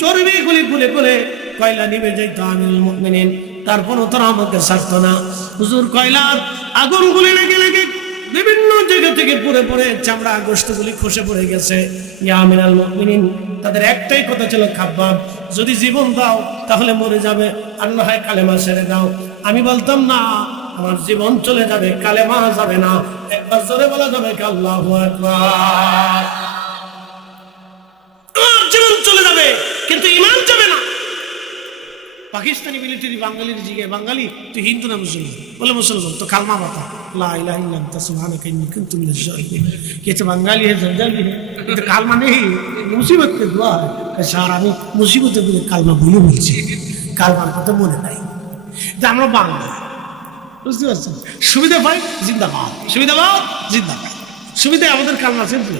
চর্বিগুলি খুলে খুলে কয়লা নিভে যেত আমিরুল মুমিনিন, তারপরও তারা আমাকে ছাড়তো না। হুজুর কয়লার আগুনগুলি লেগে লেগে বিভিন্ন জায়গা থেকে পড়ে পড়ে চামড়া গোশতগুলি খসে পড়ে গেছে। ইয়া আমিরুল মুমিনিন, তাদের একটাই কথা ছিল, খাব্বাব যদি জীবন দাও তাহলে মরে যাবে, আর না হয় কালেমা ছেড়ে দাও। আমি বলতাম না, আমার জীবন চলে যাবে, কালেমা যাবে না। একবার জোরে বলা যাবে আল্লাহু আকবার। আমার জীবন চলে যাবে কিন্তু ঈমান যাবে না। পাকিস্তানি মিলিটারি বাঙালির জিগে, বাঙালি তুই হিন্দু না মুসলমান? বলে মুসলমান। তো কালমা বাতা লা ইলাহা ইল্লা আনতা সুবহানাকা ইন্নী কুনতু মিনাশ জালিমিন। कहते বাঙালি है जंजाली है, तो কালমা নেই, মুসিবত কে দোয়া है। স্যার আমি মুসিবতে বলে কালমা ভুলে বলছি, কালমার কথা মনে নাই। যে আমরা বাংলা, বুঝতে পারছেন? সুবিধা পাই জিন্দাবাদ, সুবিধা পাও জিন্দাবাদ, সুবিধা আমাদের কালমা সেন্টু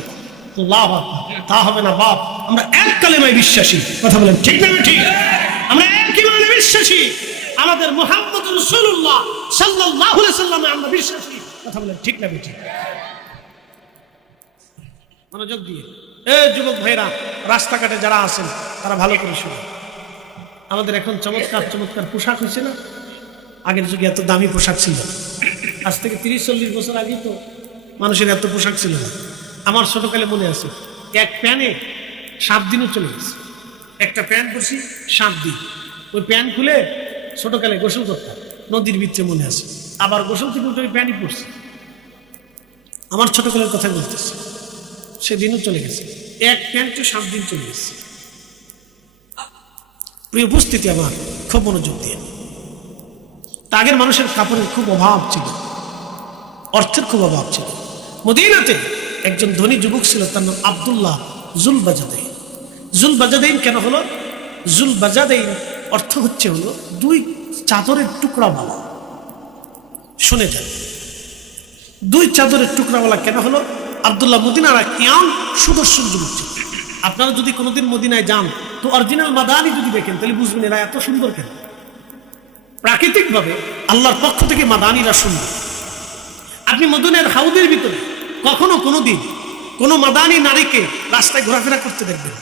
আল্লাহু আকবার। তা হবে না বাপ, আমরা এক কালেমায় বিশ্বাসী। কথা বলেন ঠিক না ঠিক? আমরা এক ইমানে বিশ্বাসী, আমাদের মুহাম্মদ রাসূলুল্লাহ সাল্লাল্লাহু আলাইহি সাল্লামে আমরা বিশ্বাসী। কথা বলেন ঠিক না ঠিক? মনোযোগ দিয়ে যুবক ভাইরা, রাস্তাঘাটে যারা আছেন তারা ভালো করে শুনুন। আমাদের এখন চমৎকার চমৎকার পোশাক হয়েছে না? আগের যুগে এত দামি পোশাক ছিল না। আজ থেকে 30-40 বছর আগে তো মানুষের এত পোশাক ছিল না। আমার ছোটকালে মনে আছে, এক প্যানে 7 দিনও চলে গেছে। একটা প্যান্ট পরছি 7 দিন। ওই প্যান্ট খুলে ছোটকালে গোসল করতাম নদীর ভিতরে, মনে আছে। আবার গোসল থেকে উঠে ওই প্যান্টই পরছি। আমার ছোটকালের কথা বলতেছি, সেদিনও চলে গেছে। এক প্যান্টে 7 দিন চলে গেছে। প্রিয় উপস্থিতি, আমার খুব মনোযোগ দিয়ে। তা আগের মানুষের কাপড়ের খুব অভাব ছিল, অর্থের খুব অভাব ছিল। মদিনাতে একজন ধনী যুবক ছিল, তার নাম আব্দুল্লাহ জুলবাজাদাইন। জুলবাজাদাইন কেন হলো? জুলবাজাদাইন অর্থ হচ্ছে হলো 2 চাদরের টুকরাওয়ালা। শুনে যান, 2 চাদরের টুকরাওয়ালা কেন হলো? আব্দুল্লাহ মদিনার কিয়াম সুদর্শন যুবক ছিল। আপনারা যদি কোনোদিন মদিনায় যান তো অরিজিনাল মাদানি যদি দেখেন তাহলে বুঝবেন এরা এত সুন্দর কেন। প্রাকৃতিকভাবে আল্লাহর পক্ষ থেকে মাদানিরা সুন্দর। আপনি মদিনার হাউদের ভিতরে কখনো কোনোদিন কোনো মাদানি নারীকে রাস্তায় ঘোরাফেরা করতে দেখবেন,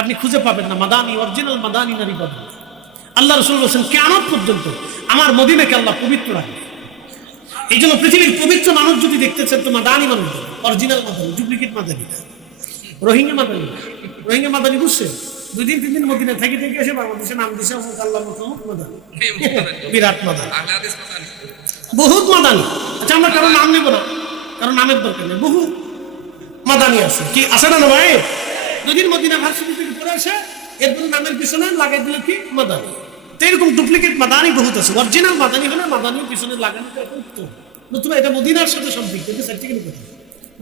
আপনি খুঁজে পাবেন না। মাদানি, অরিজিনাল মাদানি নারী পাবেন। আল্লাহ রাসূল বলেছেন কিয়ামত পর্যন্ত আমার মদিনাকে আল্লাহ পবিত্র রাখবে। এই জন্য পৃথিবীর পবিত্র মানুষ যদি দেখতে চান তো মাদানি মানুষ, অরিজিনাল মাদানি, ডুপ্লিকেট মাদানি না, রোহিঙ্গা মাদানি। রোহিঙ্গা মাদানি বুঝছেন? 2-3 দিন মদিনা থেকে থেকে এসে বাংলাদেশে নাম দিছে অমুক আল্লাহ মুহাম্মদ মাদানি, বিরাট মাদানি, বহুত মাদানি। আচ্ছা আমরা কারো নাম নেব না, কারণ নামের দরকার নেই, বহু মাদানি আছে। কি আছে না ভাই? 2 দিন মদিনা ভার্সিটি থেকে পড়ে আসে, এরপর নামের পিছনে লাগাই দিলে কি মাদানি। তো এরকম ডুপ্লিকেট মাদানি বহুত আছে। অরিজিনাল মাদানি হলে মাদানির পিছনে লাগানো উত্তম। নতুবা এটা মদিনার সাথে সম্পৃক্ত।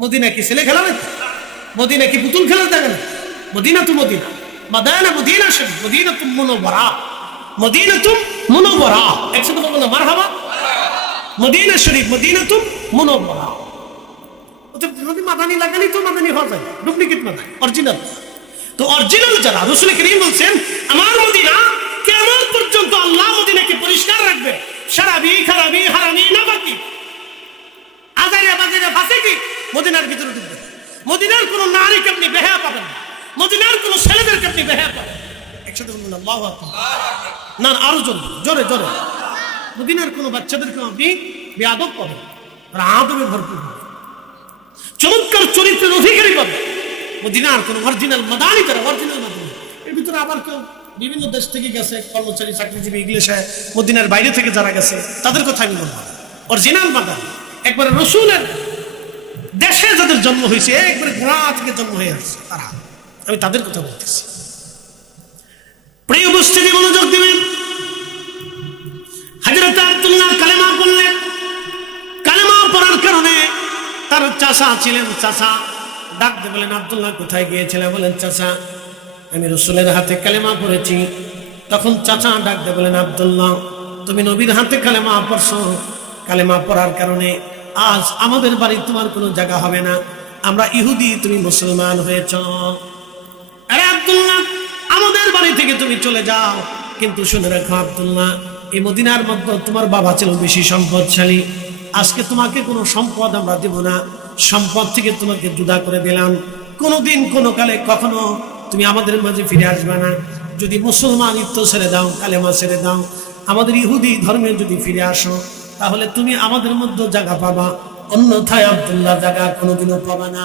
মদিনা কি ছেলে খেলা নাকি? মদিনা কি পুতুল খেলার জায়গা না? মদিনা তো মদিনা, মাদানা মদিনা শরীফ, মদিনা তুম মুনওয়ারা, মদিনা তুম মুনওয়ারা। একসাথে বলবো না মারহাবা? মদিনা শরীফ, মদিনা তুম মুনওয়ারা। যদি মাদানি লাগানি তো মাদানি হওয়া যায়, ডুপ্লিকেট মাদানি, অরিজিনাল তো অরিজিনাল যারা, রাসূল কারীম বলছেন আমার মদিনা কিয়ামত পর্যন্ত আল্লাহ মদিনাকে পরিষ্কার রাখবে। শারাবি, খারাবি, হারামি, নাবাকি, আজারিয়া, বাজারিয়া, ফাসিকি মদিনার ভিতরে ঢুকবে। মদিনার কোনো নারীকে আপনি বেহায়া পাবেন না, মদিনার কোনো ছেলেদেরকে আপনি বেহায়া পাবেন। একসাথে বলুন আল্লাহু আকবার। না আরো জোরে জোরে। মদিনার কোনো বাচ্চাদেরকে আপনি বেয়াদব পাবেন, তারা আদবে ভরপুর হবে, চমৎকার চরিত্রের অধিকারী পাবে। মদিনার কোনো অরিজিনাল মাদানি যারা, অরিজিনাল মাদানি। এর ভিতরে আবার কেউ বিভিন্ন দেশ থেকে গেছে, কর্মচারী, চাকরিজীবী, ইংলিশে মদিনার বাইরে থেকে যারা গেছে তাদের কথা আমি বলবো। অরিজিনাল মাদানি একবারে রসুলের দেশে যাদের জন্ম হয়েছে, একবারে গোড়া থেকে জন্ম হয়ে আসছে তারা, আমি তাদের কথা বলতেছি। প্রিয় উপস্থিতি, মনোযোগ দিবেন। হযরত আব্দুল্লাহ কালেমা পড়লেন। কালেমা পড়ার কারণে তার চাচা ছিলেন, চাচা ডাক দিয়ে বলেন আব্দুল্লাহ কোথায় গিয়েছিলেন? বলেন চাচা আমি রসুলের হাতে কালেমা পড়েছি। তখন চাচা ডাক দিয়ে বলেন আব্দুল্লাহ তুমি নবীর হাতে কালেমা পড়ছো, কালেমা পড়ার কারণে আজ আমাদের বাড়ি তোমার কোনো জায়গা হবে না, আমরা ইহুদি, তুমি মুসলমান হয়েছ। আরে আব্দুল্লাহ আমাদের বাড়ি থেকে তুমি চলে যাও, কিন্তু শুনে রাখো আব্দুল্লাহ এই মদিনার মধ্যে তোমার বাবা ছিল বেশি সম্পদশালী, আজকে তোমাকে কোনো সম্পদ আমরা দেব না, সম্পদ থেকে তোমাকে জুদা করে দিলাম, কোনোদিন কোনো কালে কখনো তুমি আমাদের মাঝে ফিরে আসবে না। যদি মুসলমানিত্ব ছেড়ে দাও, কালেমা ছেড়ে দাও, আমাদের ইহুদি ধর্মে যদি ফিরে আসো, তাহলে তুমি আমাদের মধ্যে জায়গা পাবা, অন্যথায় আব্দুল্লাহ জায়গা কোনোদিনও পাবা না।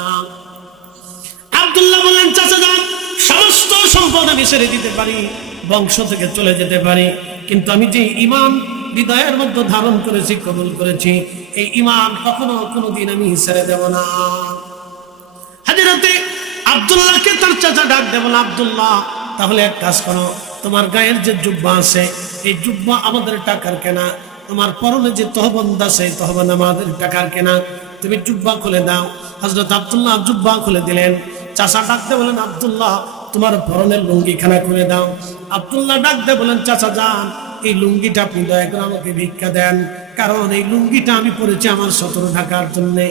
আব্দুল্লাহ বললেন, চাচা যান, সমস্ত সম্পদ আমি ছেড়ে দিতে পারি, বংশ থেকে চলে যেতে পারি, কিন্তু আমি যে ঈমান হৃদয়ের মধ্যে ধারণ করেছি, কবুল করেছি, এই ঈমান কখনো কোনোদিন আমি ছেড়ে দেব না। হযরতে আব্দুল্লাহকে তার চাচা ডাক দেব, আব্দুল্লাহ তাহলে এক কাজ করো, তোমার গায়ের যে জুব্বা আছে এই জুব্বা আমাদের টাকার কেনা, তোমার পরনে যে তহবন্দ আছে তহবন্দ আমাদের টাকার কেনা, তুমি জুব্বা খুলে দাও। হযরত আব্দুল্লাহ জুব্বা খুলে দিলেন। চাচা ডাকতে বলেন, আব্দুল্লাহ তোমার পরনের লুঙ্গিখানা খুলে দাও। আব্দুল্লাহ ডাকতে বলেন, চাচা যান, এই লুঙ্গিটা আপনি দয়া করে আমাকে ভিক্ষা দেন, কারণ এই লুঙ্গিটা আমি পরেছি আমার সতর ঢাকার জন্যে,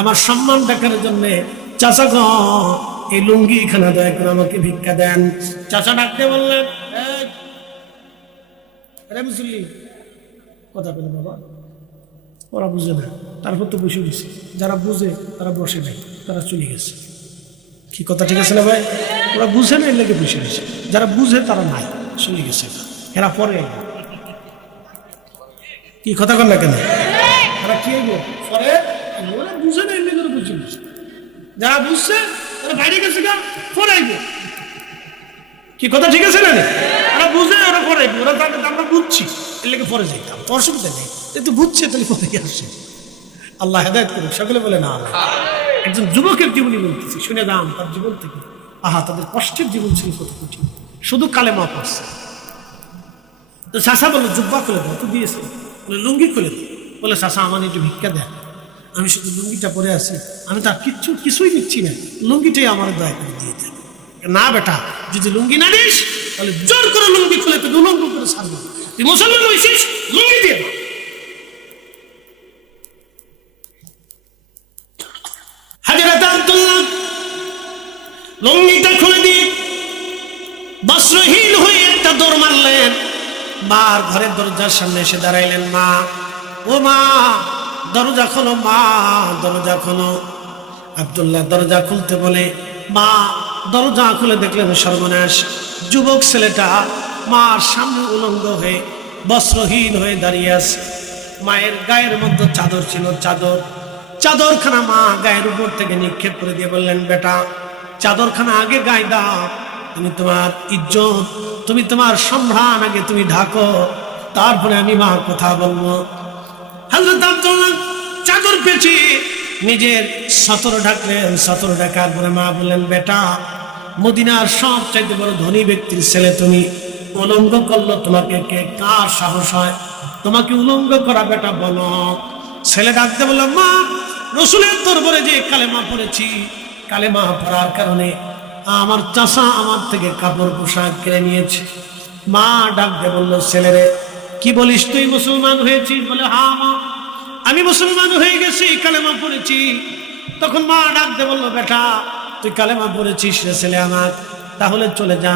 আমার সম্মান ঢাকার জন্যে। চাচা গো, এই লুঙ্গিখানা দয়া করে আমাকে ভিক্ষা দেন। চাচা ডাকতে বললেন, বুঝলি কথা বলে বাবা, ওরা বুঝে না, তারপর তো বসে গেছে, যারা বুঝে তারা বসে নাই, তারা চলে গেছে। কি কথা ঠিক আছে না ভাই? ওরা বুঝে না, এর লেগে বসে গেছে, যারা বুঝে তারা নাই, চলে গেছে, এরা পরে কি কথা কর না কেন, তারা কি পরে, ওরা বুঝে না, এর লেগে বসে গেছে, যারা বুঝছে তারা বাইরে গেছে, পরে আইব। কি কথা ঠিক আছে না? ওরা বুঝে, ওরা পরে আইব, ওরা আমরা বুঝছি, এর লেগে পরে যাইতাম, তো অসুবিধা নেই, কিন্তু বুঝছে তাহলে পরে গিয়ে আসছে। আল্লাহ হেদায়েত করুক, সকলে বলে না। একজন যুবকের জীবনী বলতেছি, শুনে দাম তার জীবন থেকে। আহা, তাদের কষ্টের জীবন ছিল কত কঠিন, শুধু কালেমা পড়ছে। তো চাষা বললো, জুব্বা খুলে দাও, তো দিয়েছে, বলে লুঙ্গি খুলে দাও, বলে চাষা আমার একটু ভিক্ষা দেয়, আমি শুধু লুঙ্গিটা পরে আছি, আমি তার কিছুই নিচ্ছি না, লুঙ্গিটাই আমার দয়া করে দিয়ে দেয়। না বেটা, যদি লুঙ্গি না দিস তাহলে জোর করে লুঙ্গি খুলে তোকে উলঙ্গ করে ছাড়বো, তুই মুসলমান হয়েছিস, লুঙ্গি দিয়ে দাও। হযরত আব্দুল্লাহ লুঙ্গিটা খুলে দিয়ে বস্ত্রহীন হয়ে একটা দৌড় মারলেন, মার ঘরের দরজার সামনে এসে দাঁড়াইলেন। মা, ও মা, দরজা খোলো, মা দরজা খোলো। আব্দুল্লাহ দরজা খুলতে বলে, মা দরজা খুলে দেখলেন সর্বনাশ, যুবক ছেলেটা মার সামনে উলঙ্গ হয়ে বস্ত্রহীন হয়ে দাঁড়িয়ে আছে। মায়ের গায়ের মধ্যে চাদর ছিল, চাদরখানা মা গায়ের উপর থেকে নিক্ষেপ করে দিয়ে বললেন, বেটা চাদরখানা আগে গায়ে দাও, তুমি তোমার ইজ্জত, তুমি তোমার সম্ভ্রাণ আগে তুমি ঢাকো, তারপরে আমি মা কথা বলবো। হযরত আব্দুল্লাহ চাদর পেঁচে নিজের সতর ঢাকলেন, সতর ঢাকার পরে মা বললেন, বেটা মদিনার সবচাইতে বড় ধনী ব্যক্তির ছেলে, তুমি উলঙ্গ করলো, তোমাকে কে, কার সাহস হয় তোমাকে উলঙ্গ করা, বেটা বলো। ছেলে ডাকতে বলল, মা রসুলের দরবারে যে কালেমা পড়েছি, কালেমা পড়ার কারণে আমার চাচা আমার থেকে কাপড় পোশাক কিনে নিয়েছে। মা ডাকতে বলল, ছেলেরে কি বলিস, তুই মুসলমান হয়েছিস? বলে, হ্যাঁ মা, আমি মুসলমান হয়ে গেছি, কালেমা পড়েছি। তখন মা ডাকতে বলল, বেটা তুই কালেমা পড়েছিস রে ছেলে আমার, তাহলে চলে যা,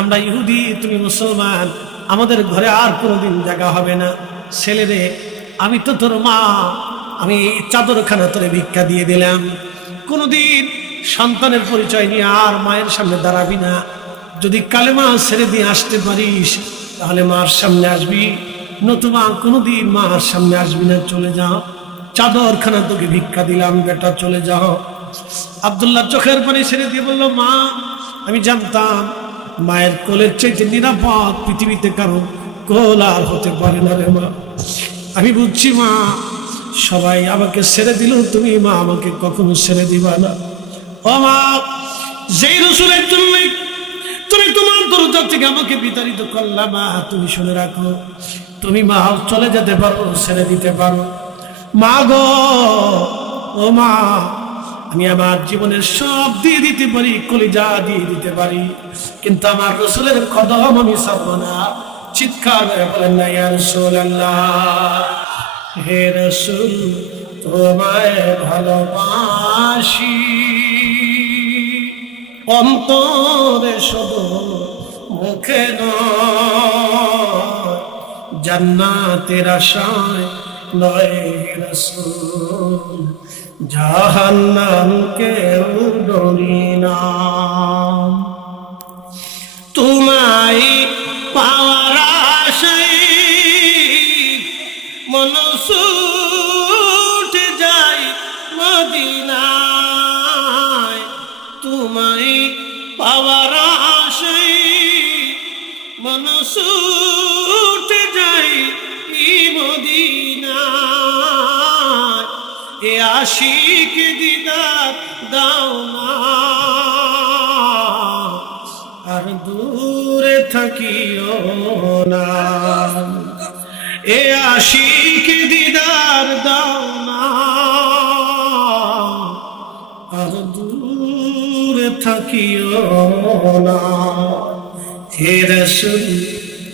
আমরা ইহুদি, তুমি মুসলমান, আমাদের ঘরে আর কোনোদিন জায়গা হবে না। ছেলেরে, আমি তো তোর মা, আমি চাদরখানা তোরে ভিক্ষা দিয়ে দিলাম, কোনোদিন সন্তানের পরিচয় নিয়ে আর মায়ের সামনে দাঁড়াবি না। যদি কালেমা ছেড়ে দিয়ে আসতে পারিস তাহলে মার সামনে আসবি, নতুবা কোনোদিন মার সামনে আসবি না, চলে যাও, চাদরখানা তোকে ভিক্ষা দিলাম, বেটা চলে যাও। আব্দুল্লাহ চোখের পানি ছেড়ে দিয়ে বলল, মা আমি জানতাম মায়ের কোলের চাইতে নিরাপদ পৃথিবীতে কারো কোল আর হতে পারে না রে মা, আমি বুঝছি মা, সবাই আমাকে ছেড়ে দিল, তুমি মা আমাকে কখনো ছেড়ে দিবা না। ও মা, যেই রসুলের জন্য তুমি তোমার দরজা থেকে আমাকে বিতাড়িত করলা, মা তুমি শুনে রাখো, তুমি মা চলে যেতে পারো, ছেড়ে দিতে পারো। মা গো, ও মা, আমি আমার জীবনের সব দিয়ে দিতে পারি, কলিজা দিয়ে দিতে পারি, কিন্তু আমার রসুলের কদম আমি ছাড়বো না। চিৎকার করে বলেন না, ইয়া রাসূলুল্লাহ, হে রাসূল তোমায় ভালোবাসি, অন্তরে শুধু মুখে নয়, জান্নাতের আশায় নয় রাসূল, জাহান্নাম কেউ ডরি না। তোমায় পাওয়ার আশায় মন ছুটে যায় মদিনায়, তোমায় পাওয়ার আশায় মন ছুটে যায় মদিনায়। এ আশিক দিদার দাও না, আর দূরে থাকিও না। এ আশিক দিদার দাও না, আর দূরে থাকিও না। হে রাসূল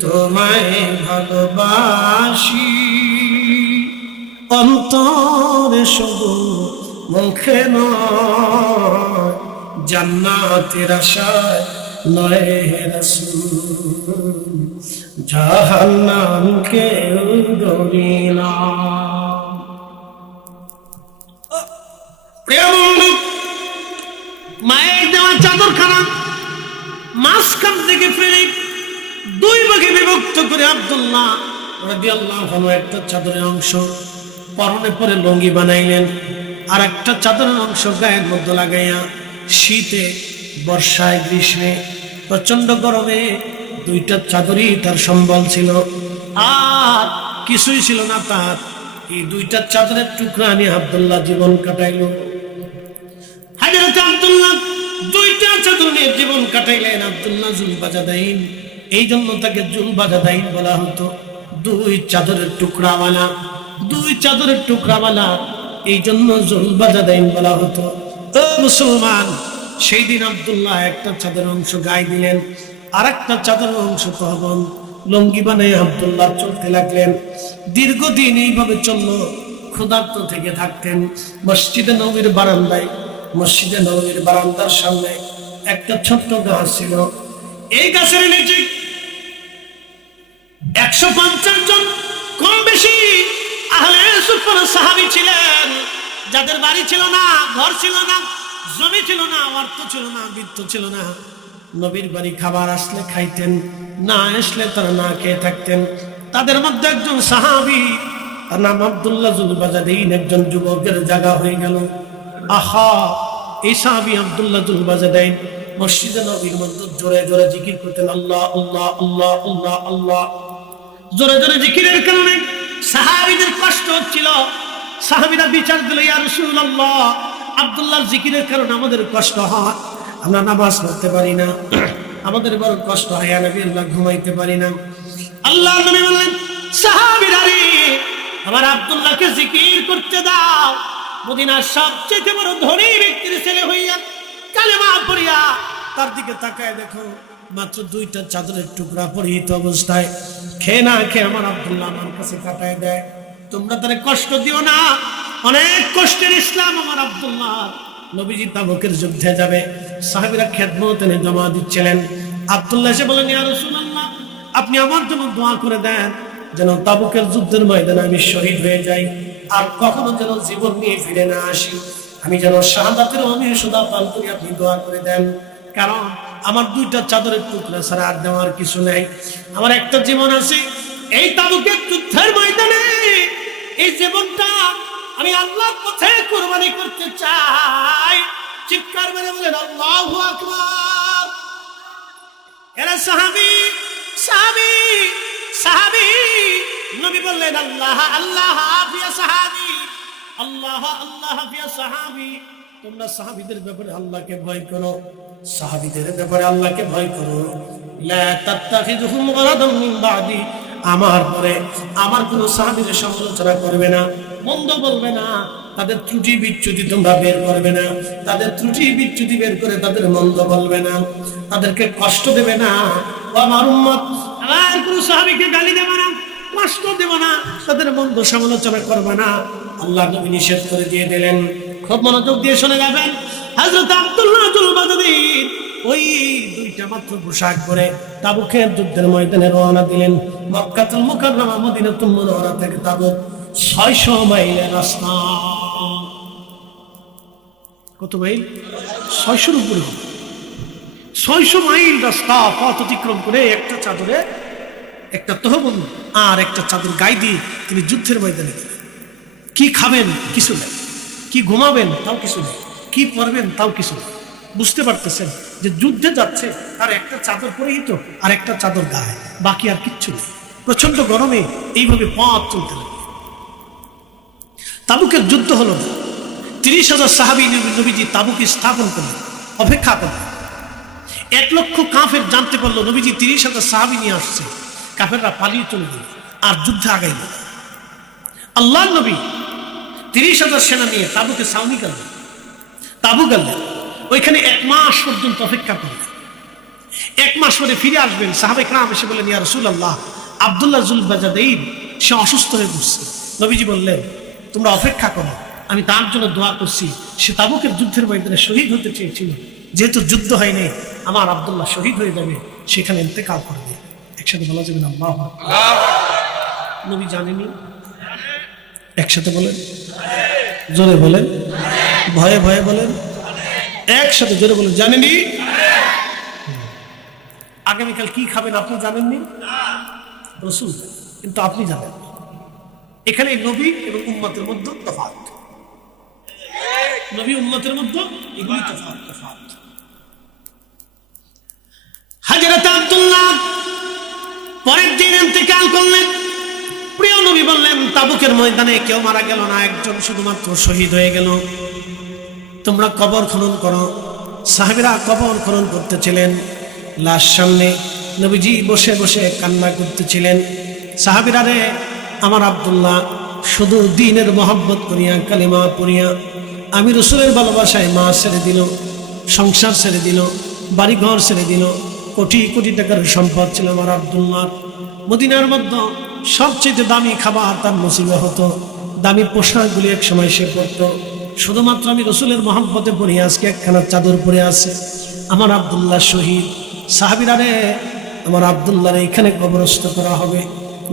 তোমায় ভালোবাসি, অন্তরে শুধু মুখে নয়, জান্নাতের আশায় নয় হে রাসূল, জাহান্নাম কেউ ডরি না। প্রিয় বন্ধু, মায়ের দেওয়া চাদরখানা মাঝখান থেকে ফেলে দুই ভাগে বিভক্ত করে আব্দুল্লাহ রাদিয়াল্লাহু আনহু একটা চাদরের অংশ পরনে পরে লুঙ্গি বানাইলেন, আর একটা চাদরের অংশ গায়ের মধ্যে লাগাইয়া শীতে, বর্ষায়, গ্রীষ্মে, প্রচন্ড গরমে দুইটা চাদরই তার সম্বল ছিল, আর কিছুই ছিল না তার। এই দুইটা চাদরের টুকরা নিয়ে আব্দুল্লাহ জীবন কাটাইল। হযরত আব্দুল্লাহ দুইটা চাদর নিয়ে জীবন কাটাইলেন। আব্দুল্লাহ জুলবাজাদাইন, এই জন্য তাকে জুলবাজাদাইন বলা হতো, দুই চাদরের টুকরাওয়ালা। দুই চাদরের টুকরাওয়ালা, এই জন্য জুলবাজাদাইন বলা হতো। ও মুসলমান, সেই দিন আব্দুল্লাহ একটা চাদরের অংশ গায়ে দিলেন, আর একটা চাদরের অংশ তহবন লুঙ্গি বানাই আব্দুল্লাহ চলতে লাগলেন। দীর্ঘদিন এইভাবে চলল, ক্ষুধার্ত থেকে থাকতেন। মসজিদে নববীর বারান্দায়, মসজিদে নববীর বারান্দার সামনে একটা ছোট্ট গাছ ছিল। এই গাছের নিচে 150 জন কম বেশি আহলে সুফার সাহাবী ছিলেন, যাদের বাড়ি ছিল না, ঘর ছিল না, জমি ছিল না, অর্থ ছিল না, বিত্ত ছিল না। নবীর বাড়ি খাবার আসলে খাইতেন, না আসলে তারা না খেয়ে থাকতেন। তাদের মধ্যে একজন সাহাবী, তার নাম আব্দুল্লাহ জুলবাজাদাইন, একজন যুবকের জায়গা হয়ে গেল। আহা, এই সাহাবী আব্দুল্লাহ জুলবাজাদাইন মসজিদে নববীর মধ্যে জোরে জোরে জিকির করতেন, আল্লাহ আল্লাহ আল্লাহ আল্লাহ আল্লাহ। জোরে জোরে জিকিরের কারণে সাহাবীদের কষ্ট হচ্ছিল। সাহাবীরা বিচার দিল, ইয়া রাসূলুল্লাহ, আব্দুল্লাহর জিকিরের কারণে আমাদের কষ্ট হয়, আমরা নামাজ পড়তে পারি না, আমাদের বড় কষ্ট হয়, ইয়া নবী আল্লাহ, ঘুমাইতে পারি না। আল্লাহ নবী বললেন, সাহাবীরা রে, আমার আব্দুল্লাহকে জিকির করতে দাও। মদিনার সবচেয়ে বড় ধনী ব্যক্তির ছেলে হইয়া কালেমা পড়িয়া তার দিকে তাকায় দেখো, মাত্র দুইটা চাদরের টুকরা পরিহিত অবস্থায় খেয়ে না খেয়ে আমার আব্দুল্লাহ আমার কাছে কাটায় দেয়। তোমরা তারে কষ্ট দিও না, অনেক কষ্টের ইসলাম আমার আব্দুল্লাহ। নবীজি তাবুকের যুদ্ধে যাবে, সাহাবীরা খেদমত এনে জমা দিচ্ছিলেন। আব্দুল্লাহ এসে বলেন, ইয়া রাসূলুল্লাহ, আপনি আমার জন্য দোয়া করে দেন, যেন তাবুকের যুদ্ধের ময়দানে আমি শহীদ হয়ে যাই, আর কখনো যেন জীবন নিয়ে ফিরে না আসি, আমি যেন শাহাদাতের অমীয় সুদা পান করি। আপনি দোয়া করে দেন, কারণ আমার দুইটা চাদরের টুকরা ছাড়া আর দেওয়ার কিছু নেই। আমার একটা জীবন আছে, এই তাবুকের যুদ্ধের ময়দানে এই জীবনটা আমি আল্লাহর পথে কুরবানি করতে চাই। চিৎকার করে বলেন আল্লাহু আকবার। এরা সাহাবী সাহাবী সাহাবী। নবী বললেন, আল্লাহ আল্লাহ ফিয়া সাহাবী, আল্লাহ আল্লাহ ফিয়া সাহাবী। তোমরা সাহাবীদের ব্যাপারে আল্লাহকে ভয় করো, সাহাবীদের ব্যাপারে আল্লাহকে ভয় করো। লা তাত্তাখিযুহুম গরাদাম মিন বাদি, আমার পরে আমার কোন সাহাবীর সমালোচনা করবে না, মন্দ বলবে না, তাদের ত্রুটি বিচ্যুতি তোমরা বের করবে না, তাদের ত্রুটি বিচ্যুতি বের করে তাদের মন্দ বলবে না, তাদেরকে কষ্ট দেবে না। আমার উম্মত আমার কোন সাহাবীকে গালি দেবে না, কষ্ট দেবে না, তাদের মন্দ সমালোচনা করবে না। আল্লাহ নবী নিষেধ করে দিয়ে দিলেন। খুব মনোযোগ দিয়ে শুনে যাবেন। হযরত আব্দুল্লাহ জুলবাজাদাইন ওই দুইটা মাত্র পোশাক পরে তাবুকের যুদ্ধের ময়দানে রওনা দিলেন। মক্কাতুল মুকাররমা মদিনাতুল মুনাওয়ারা থেকে তাবুক 600 মাইলের রাস্তা। কত মাইল? 600-এর উপরে। 600 মাইল রাস্তা পথ অতিক্রম করে একটা চাদরে একটা তহবন্দ আর একটা চাদর গায়ে দিয়ে তিনি যুদ্ধের ময়দানে গেলেন। কি খাবেন? কিছু নেই। কি ঘুমাবেন? তাও কিছু নেই। কি পরবেন? তাও কিছু নেই। বুঝতে পারতেছেন যে যুদ্ধে যাচ্ছে আর একটা চাদর পরিহিত আর একটা চাদর গায়ে, বাকি আর কিচ্ছু নেই। প্রচন্ড গরমে এইভাবে পথ চলতে লাগে। তাবুকের যুদ্ধ হলো না। 30,000 সাহাবী নবীজি তাবুকে স্থাপন করলেন, অপেক্ষা করলেন। 1 লক্ষ কাফের জানতে পারলো নবীজি 30,000 সাহাবী নিয়ে আসছে। কাফেররা পালিয়ে চলে গেল আর যুদ্ধে আগাইল। আল্লাহর নবী 30,000 সেনা নিয়ে তাবুকে ছাউনি গেলেন, তাবু গেলেন। ওইখানে 1 মাস পর্যন্ত অপেক্ষা করলেন। 1 মাস পরে ফিরে আসবেন। সাহাবায়ে কেরাম এসে বললেন, ইয়া রাসূলুল্লাহ, আব্দুল্লাহ যুলবাজাদাইন সে অসুস্থ হয়ে পড়ছে। নবীজি বললেন, তোমরা অপেক্ষা করো, আমি তার জন্য দোয়া করছি। সে তাবুকের যুদ্ধের ময়দানে শহীদ হতে চেয়েছিল, যেহেতু যুদ্ধ হয়নি, আমার আব্দুল্লাহ শহীদ হয়ে যাবে, সেখানে ইন্তেকাল করবে। একসাথে বলা যাবে না আল্লাহু আকবার? নবী জানেনি? একসাথে বলেন, জোরে বলেন, ভয়ে ভয়ে বলেন, একসাথে জোরে বলেন, জানেনি? আগামীকাল কি খাবেন আপনি জানেননি? রাসূল, কিন্তু আপনি জানেন। এখানে নবী এবং উম্মতের মধ্যে তফাৎ। নবী উম্মতের মধ্যে এগুলি তফাৎ। হযরত আব্দুল্লাহ পরের দিন ইন্তেকাল করলেন। প্রিয় নবী বললেন, তাবুকের ময়দানে কেউ মারা গেল না, একজন শুধুমাত্র শহীদ হয়ে গেল। তোমরা কবর খনন করো। সাহাবীরা কবর খনন করতেছিলেন। লাশ সামনে নবীজি বসে বসে কান্না করতেছিলেন। সাহাবীরা রে, আমার আব্দুল্লাহ শুধু দ্বীনের মহব্বত করিয়া কালিমা পড়িয়া আমি রাসূলের ভালোবাসায় মা ছেড়ে দিল, সংসার ছেড়ে দিল, বাড়িঘর ছেড়ে দিল। কোটি কোটি টাকার সম্পদ ছিল আমার আব্দুল্লাহ। মদিনার মধ্যে সবচেয়ে দামি খাবার তার নসিব হতো, দামি পোশাকগুলি এক সময় সে পরত। শুধুমাত্র আমি রাসূলের মহব্বতে পড়ি আজকে একখানা চাদর পরে আছে। আমার আব্দুল্লাহ শহীদ। সাহাবীরা রে, আমার আব্দুল্লাহ এখানে কবরস্থ করা হবে,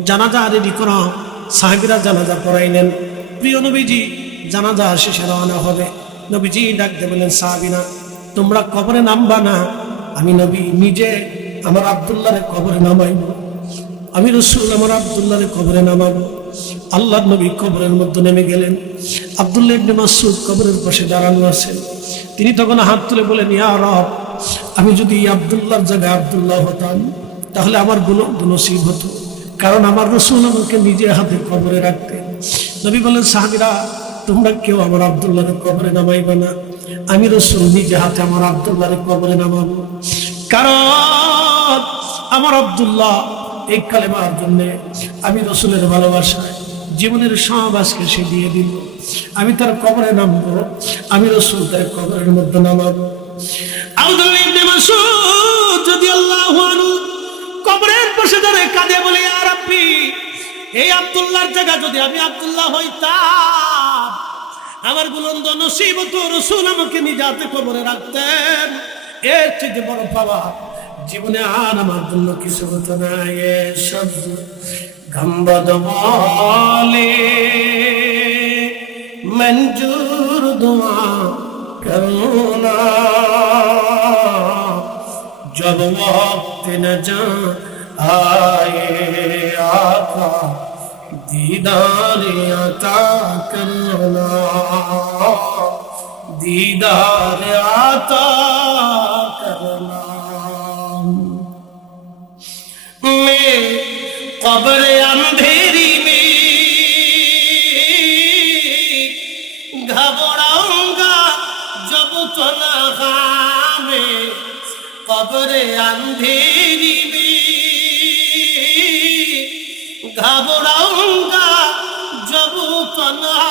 জানাজা রেডি করা। সাহাবীরা জানাজা পড়াইলেন। প্রিয় নবীজি জানাজা শেষে রওনা হবে। নবীজি ডাক দিয়ে বলেন, সাহাবীরা তোমরা কবরে নামবা না, আমি নবী নিজে আমার আব্দুল্লাহরে কবরে নামাইব। আমি রাসূল আমার আব্দুল্লাহরে কবরে নামাবো। আল্লাহর নবী কবরের মধ্যে নেমে গেলেন। আব্দুল্লাহ ইবনে মাসউদ কবরের পাশে দাঁড়ানো আছেন। তিনি তখন হাত তুলে বলেন, ইয়া রব, আমি যদি আব্দুল্লাহর জায়গায় আব্দুল্লাহ হতাম তাহলে আমার বুলন্দ নসিব হতো, কারণ আমার রাসূল আমাকে নিজে হাতে কবরে রাখতেন। নবী বলেন, সাহাবীরা তোমরা কেউ আমার আব্দুল্লাহরে কবরে নামাইবে না, আমি রাসূল নিজে হাতে আমার আব্দুল্লাহরে কবরে নামাবো। কারণ আমার আব্দুল্লাহ এই কালেমার জন্য আমি রাসূলের ভালোবাসায় জীবনের সব আজকে সে দিয়ে দিল। আমি তার কবরে নামবো, আমি রাসূল তার কবরের মধ্যে নামাবো। আব্দুল্লাহ ইবনে মাসউদ রাদিয়াল্লাহু আনহু কবরের পাশে দাঁড়ে কাঁদে বলে, ইয়া রাব্বি, এই আব্দুল্লাহর জায়গা যদি আমি আব্দুল্লাহ হইতাম, আমার বুলন্দ নসিব হতো, রাসূল আমাকে নিজ হাতে কবরে রাখতেন। এর চেয়ে বড় পাওয়া জীবনে আর আমার জন্য কিছু হতো না। এসব গম্বদ বলে মঞ্জুর দোয়া করুণা, जब वक्त न जा आए आका दीदार अता करना, दीदार अता करना। मैं कब्र अंधेरी में घबराऊंगा जब तन्हा में, कब्र अंधेरी में घबराऊंगा जब तन्हा,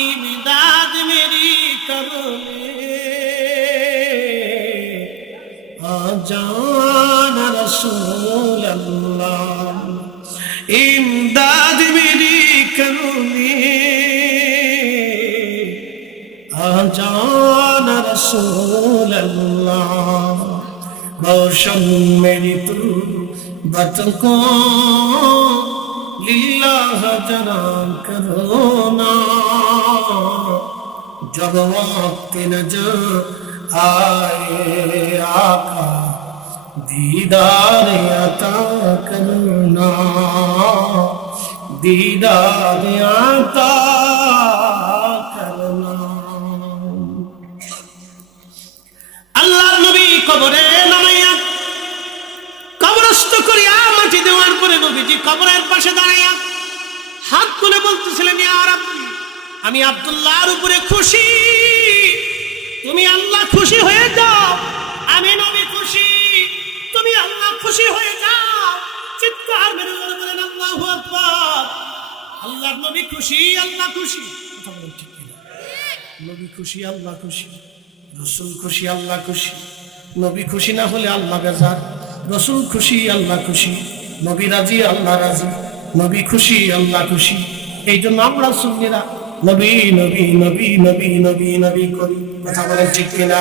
इमदाद मेरी करो आ जाना रसूल अल्लाह, इमदाद मेरी करो आ जाना रसूलल्लाह रोशन मेरी तुरबत को लिल्लाह जरा करो ना जब वक्त नजर आए आका दीदार अता करना दीदार अता करना। আল্লাহ নবী কবরে নামাইয়া কবরস্থ করিয়া মাটি দেওয়ার পরে নবীজি কবরের পাশে দাঁড়াইয়া হাত তুলে বলতেছিলেন, ইয়া রাব্বি, আমি আব্দুল্লাহর উপরে খুশি, তুমি আল্লাহ খুশি হয়ে যাও, আমি নবী খুশি, তুমি আল্লাহ খুশি হয়ে যাও। চিৎকার মেরে বলেন আল্লাহু আকবার। আল্লাহর নবী খুশি, আল্লাহ খুশি। কথা বলেন ঠিক কিনা? নবী খুশি, আল্লাহ খুশি, রসুল খুশি, আল্লাহ খুশি। নবী খুশি না হলে আল্লাহ বেজার, রসুল খুশি, আল্লাহ খুশি, নবী রাজি, আল্লাহ রাজি, নবী খুশি, আল্লাহ খুশি। এই জন্য আমরা সুন্নিরা নবী নবী নবী নবী নবী নবী করি। কথা বলেন ঠিক কিনা?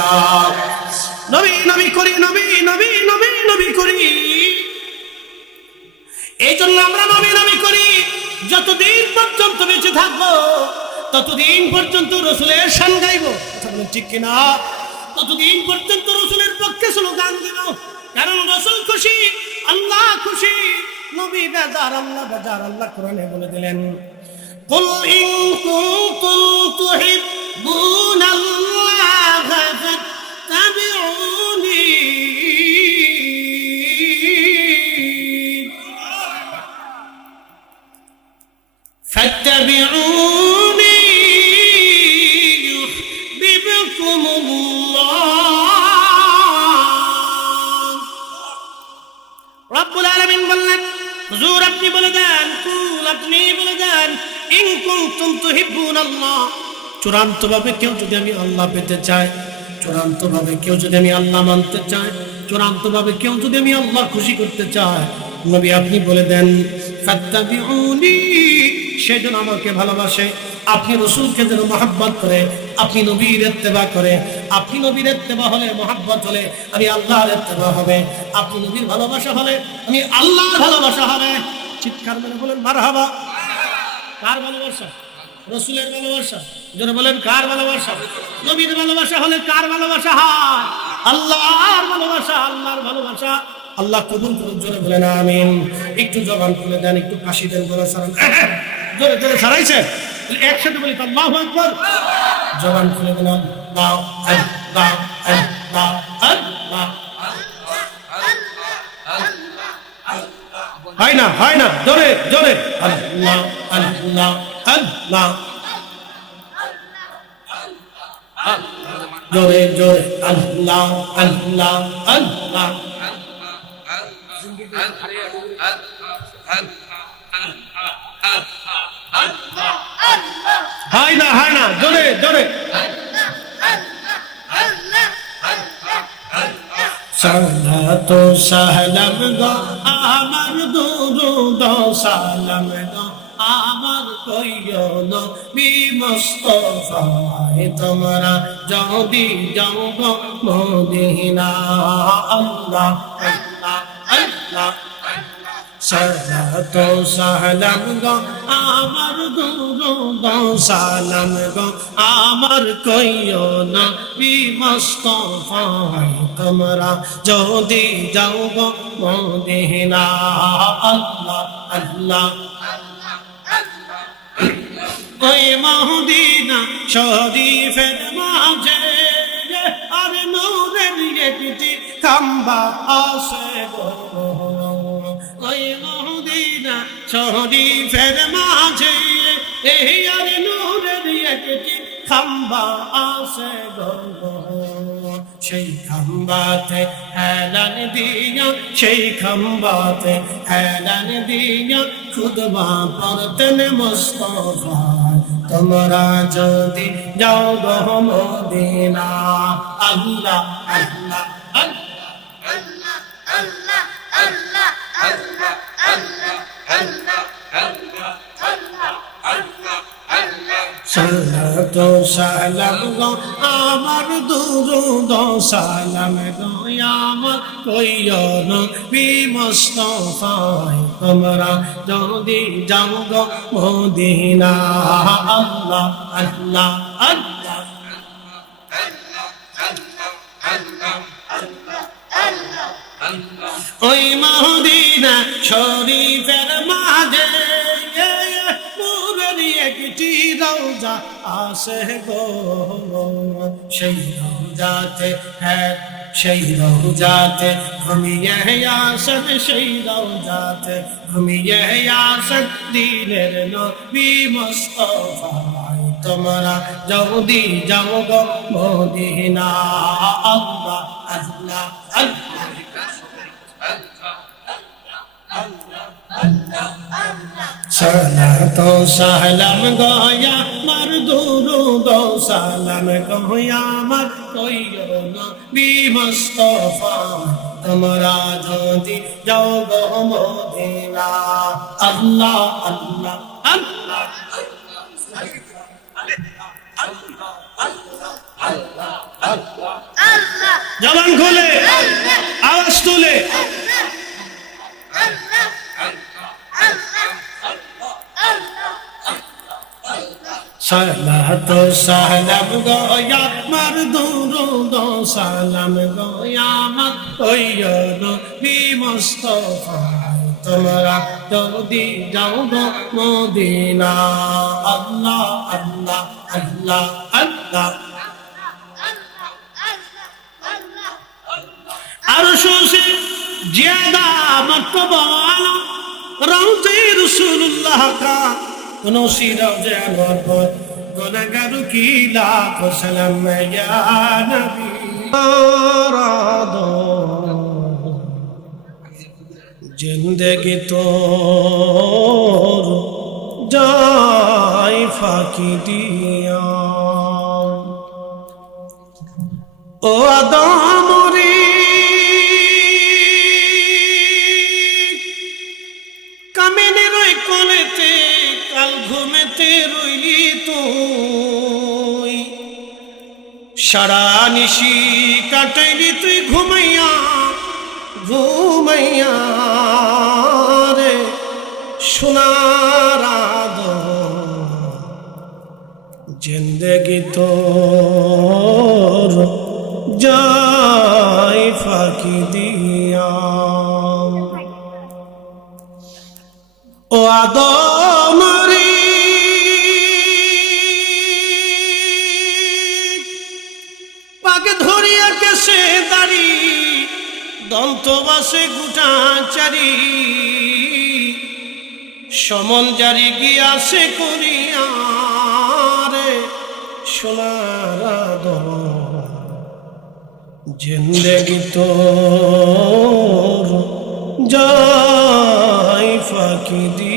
নবী নবী করি, নবী নবী নবী নবী করি। এই জন্য আমরা নবী নবী করি। যতদিন পর্যন্ত বেঁচে থাকবো ততদিন পর্যন্ত রসুলের শান গাইব। কথা বলেন ঠিক কিনা? ততদিন পর্যন্ত রসুলের পক্ষে স্লোগান দিব, কারণ রসুল খুশি, আল্লাহ খুশি, নবী বেজার, আল্লাহ বেজার। আল্লাহ কোরআনে বলে দিলেন, কুল ইন কুনতুম তুহিব্বুনাল্লাহ ফাত্তাবিউনি ফাত্তাবিউনি ইউহিব্বুকুমুল্লাহ। রব্বুল আলামিন বললেন, হুজুর আপনি বলে দেন, কুল আপনি বলে দেন, ইন কুনতুম তুহিব্বুনাল্লাহ, চূড়ান্ত ভাবে কেউ যদি আমি আল্লাহ পেতে চায়, চূড়ান্ত ভাবে কেউ যদি আমি আল্লাহ মানতে চায়, চূড়ান্ত ভাবে কেউ যদি আমি আল্লাহ খুশি করতে চায়, নবী আপনি বলে দেন ফাত্তাবিউনি, সে যেন আমাকে ভালোবাসে। আপনি রসুলকে যেন মহব্বত করে, আপনি নবীর ইত্তেবা করে। আপনি নবীর ইত্তেবা হলে, মহব্বত হলে আমি আল্লাহর ইত্তেবা হবে। আপনি নবীর ভালোবাসা হলে আমি আল্লাহর ভালোবাসা হবে। চিৎকার করে বলেন মারহাবা। কার ভালোবাসা? রসুলের ভালোবাসা। যারা বলেন কার ভালোবাসা? নবীর ভালোবাসা হলে কার ভালোবাসা হয়? আল্লাহর ভালোবাসা, আল্লাহর ভালোবাসা। আল্লাহ কবুল করুন, জোরে বলেন আমিন। একটু জবান খুলে দেন, একটু কাশি দেন, জোরে সারান, জোরে জোরে সারাইছে। একসাথে বলি আল্লাহু আকবার। জবান খুলে দেন, আল্লাহ আল্লাহ আল্লাহ আল্লাহ। হয় না, হয় না, জোরে জোরে আল্লাহ আল্লাহ আল্লাহ, জোরে জোরে আল্লাহ আল্লাহ আল্লাহ। হয় না, হয় না, জোরে জোরে। সালাত ও সালাম গো আমার দুরূদ ও সালাম গো আমার কইও নবী মুস্তাফায়, তোমরা যদি যাও গো মদিনা। আল্লাহ আল্লাহ আল্লাহ। সালাত ও সালাম গো আমার দুরূদ ও সালাম গো আমার কইও নবী মুস্তাফায়, তোমরা যদি যাও গো মদিনা। আল্লাহ আল্লাহ। ওই মদিনা শরীফের মাঝে আর নূরের একটি খাম্বা আছে গো। ওই মদিনা শরীফের মাঝে এই আর নূরের একটি খাম্বা আছে গো। সেই খাম্বাতে এলান দিয়া, সেই খাম্বাতে এলান দিয়া খুতবা পড়তেন মুস্তাফা, তোমরা যদি যাও গো মদিনা। আল্লাহ আল্লাহ আল্লাহ আল্লাহ আল্লাহ আল্লাহ আল্লাহ আল্লাহ আল্লাহ আল্লাহ আল্লাহ আল্লাহ। সালাত সালাম গো আমার দুরুদ সালাম গো আমার কইও নবী মুস্তাফায় তোমরা যদি যাও গো মদিনা আল্লাহ আল্লাহ আল্লাহ ওই মদিনা শরীফের মাঝে নূরের একটি রওজা আছে গো সেই রওজাতে হ্যাঁ সেই রওজাতে ঘুমিয়ে আসেন সেই রওজাতে ঘুমিয়ে আসেন দিনের নবী মুস্তাফা তোমরা যদি যাও গো মদিনা আল্লাহ আল্লাহ আল্লাহ সালাত সালাম গয়া মার দুরুদ সালাম গয়া মার কইও নবী মুস্তাফা তোমরা যদি যাও গো মদিনা আল্লাহ আল্লাহ আল্লাহ জবান খুলে আওয়াজ তুলে সালাত সালাম গয়া মার দুরুদ সালাম গয়া মার কইও নবী মুস্তাফা তোমরা যদি যাও গো মদিনা আল্লাহ আল্লাহ আল্লাহ আল্লাহ আরশো সে ज़्यादा मर्तबा वाला रौज़े रसूलुल्लाह का उनोसी रौज़े अनवर पर गुनहगारों की लाखों सलाम या नबी जिंदगी तोर जाए फाकी दिया ओ आदमरी কামিনে রই কোলেতে কাল ঘুমেতে রইলি তুই সারা নিশি কাটাইলি তুই ঘুমাইয়া ঘুমাইয়া রে সোনার জিন্দগি তোর যাই ফাঁকি দিয়া ও আদমরি পাকে ধরিয়া কেসে দাড়ি দন্ত বাসে গুটা চারি সমন জারি গিয়াছে করিয়া রে সোনার আদম জিন্দগি তোর যাই ফাঁকি দিয়া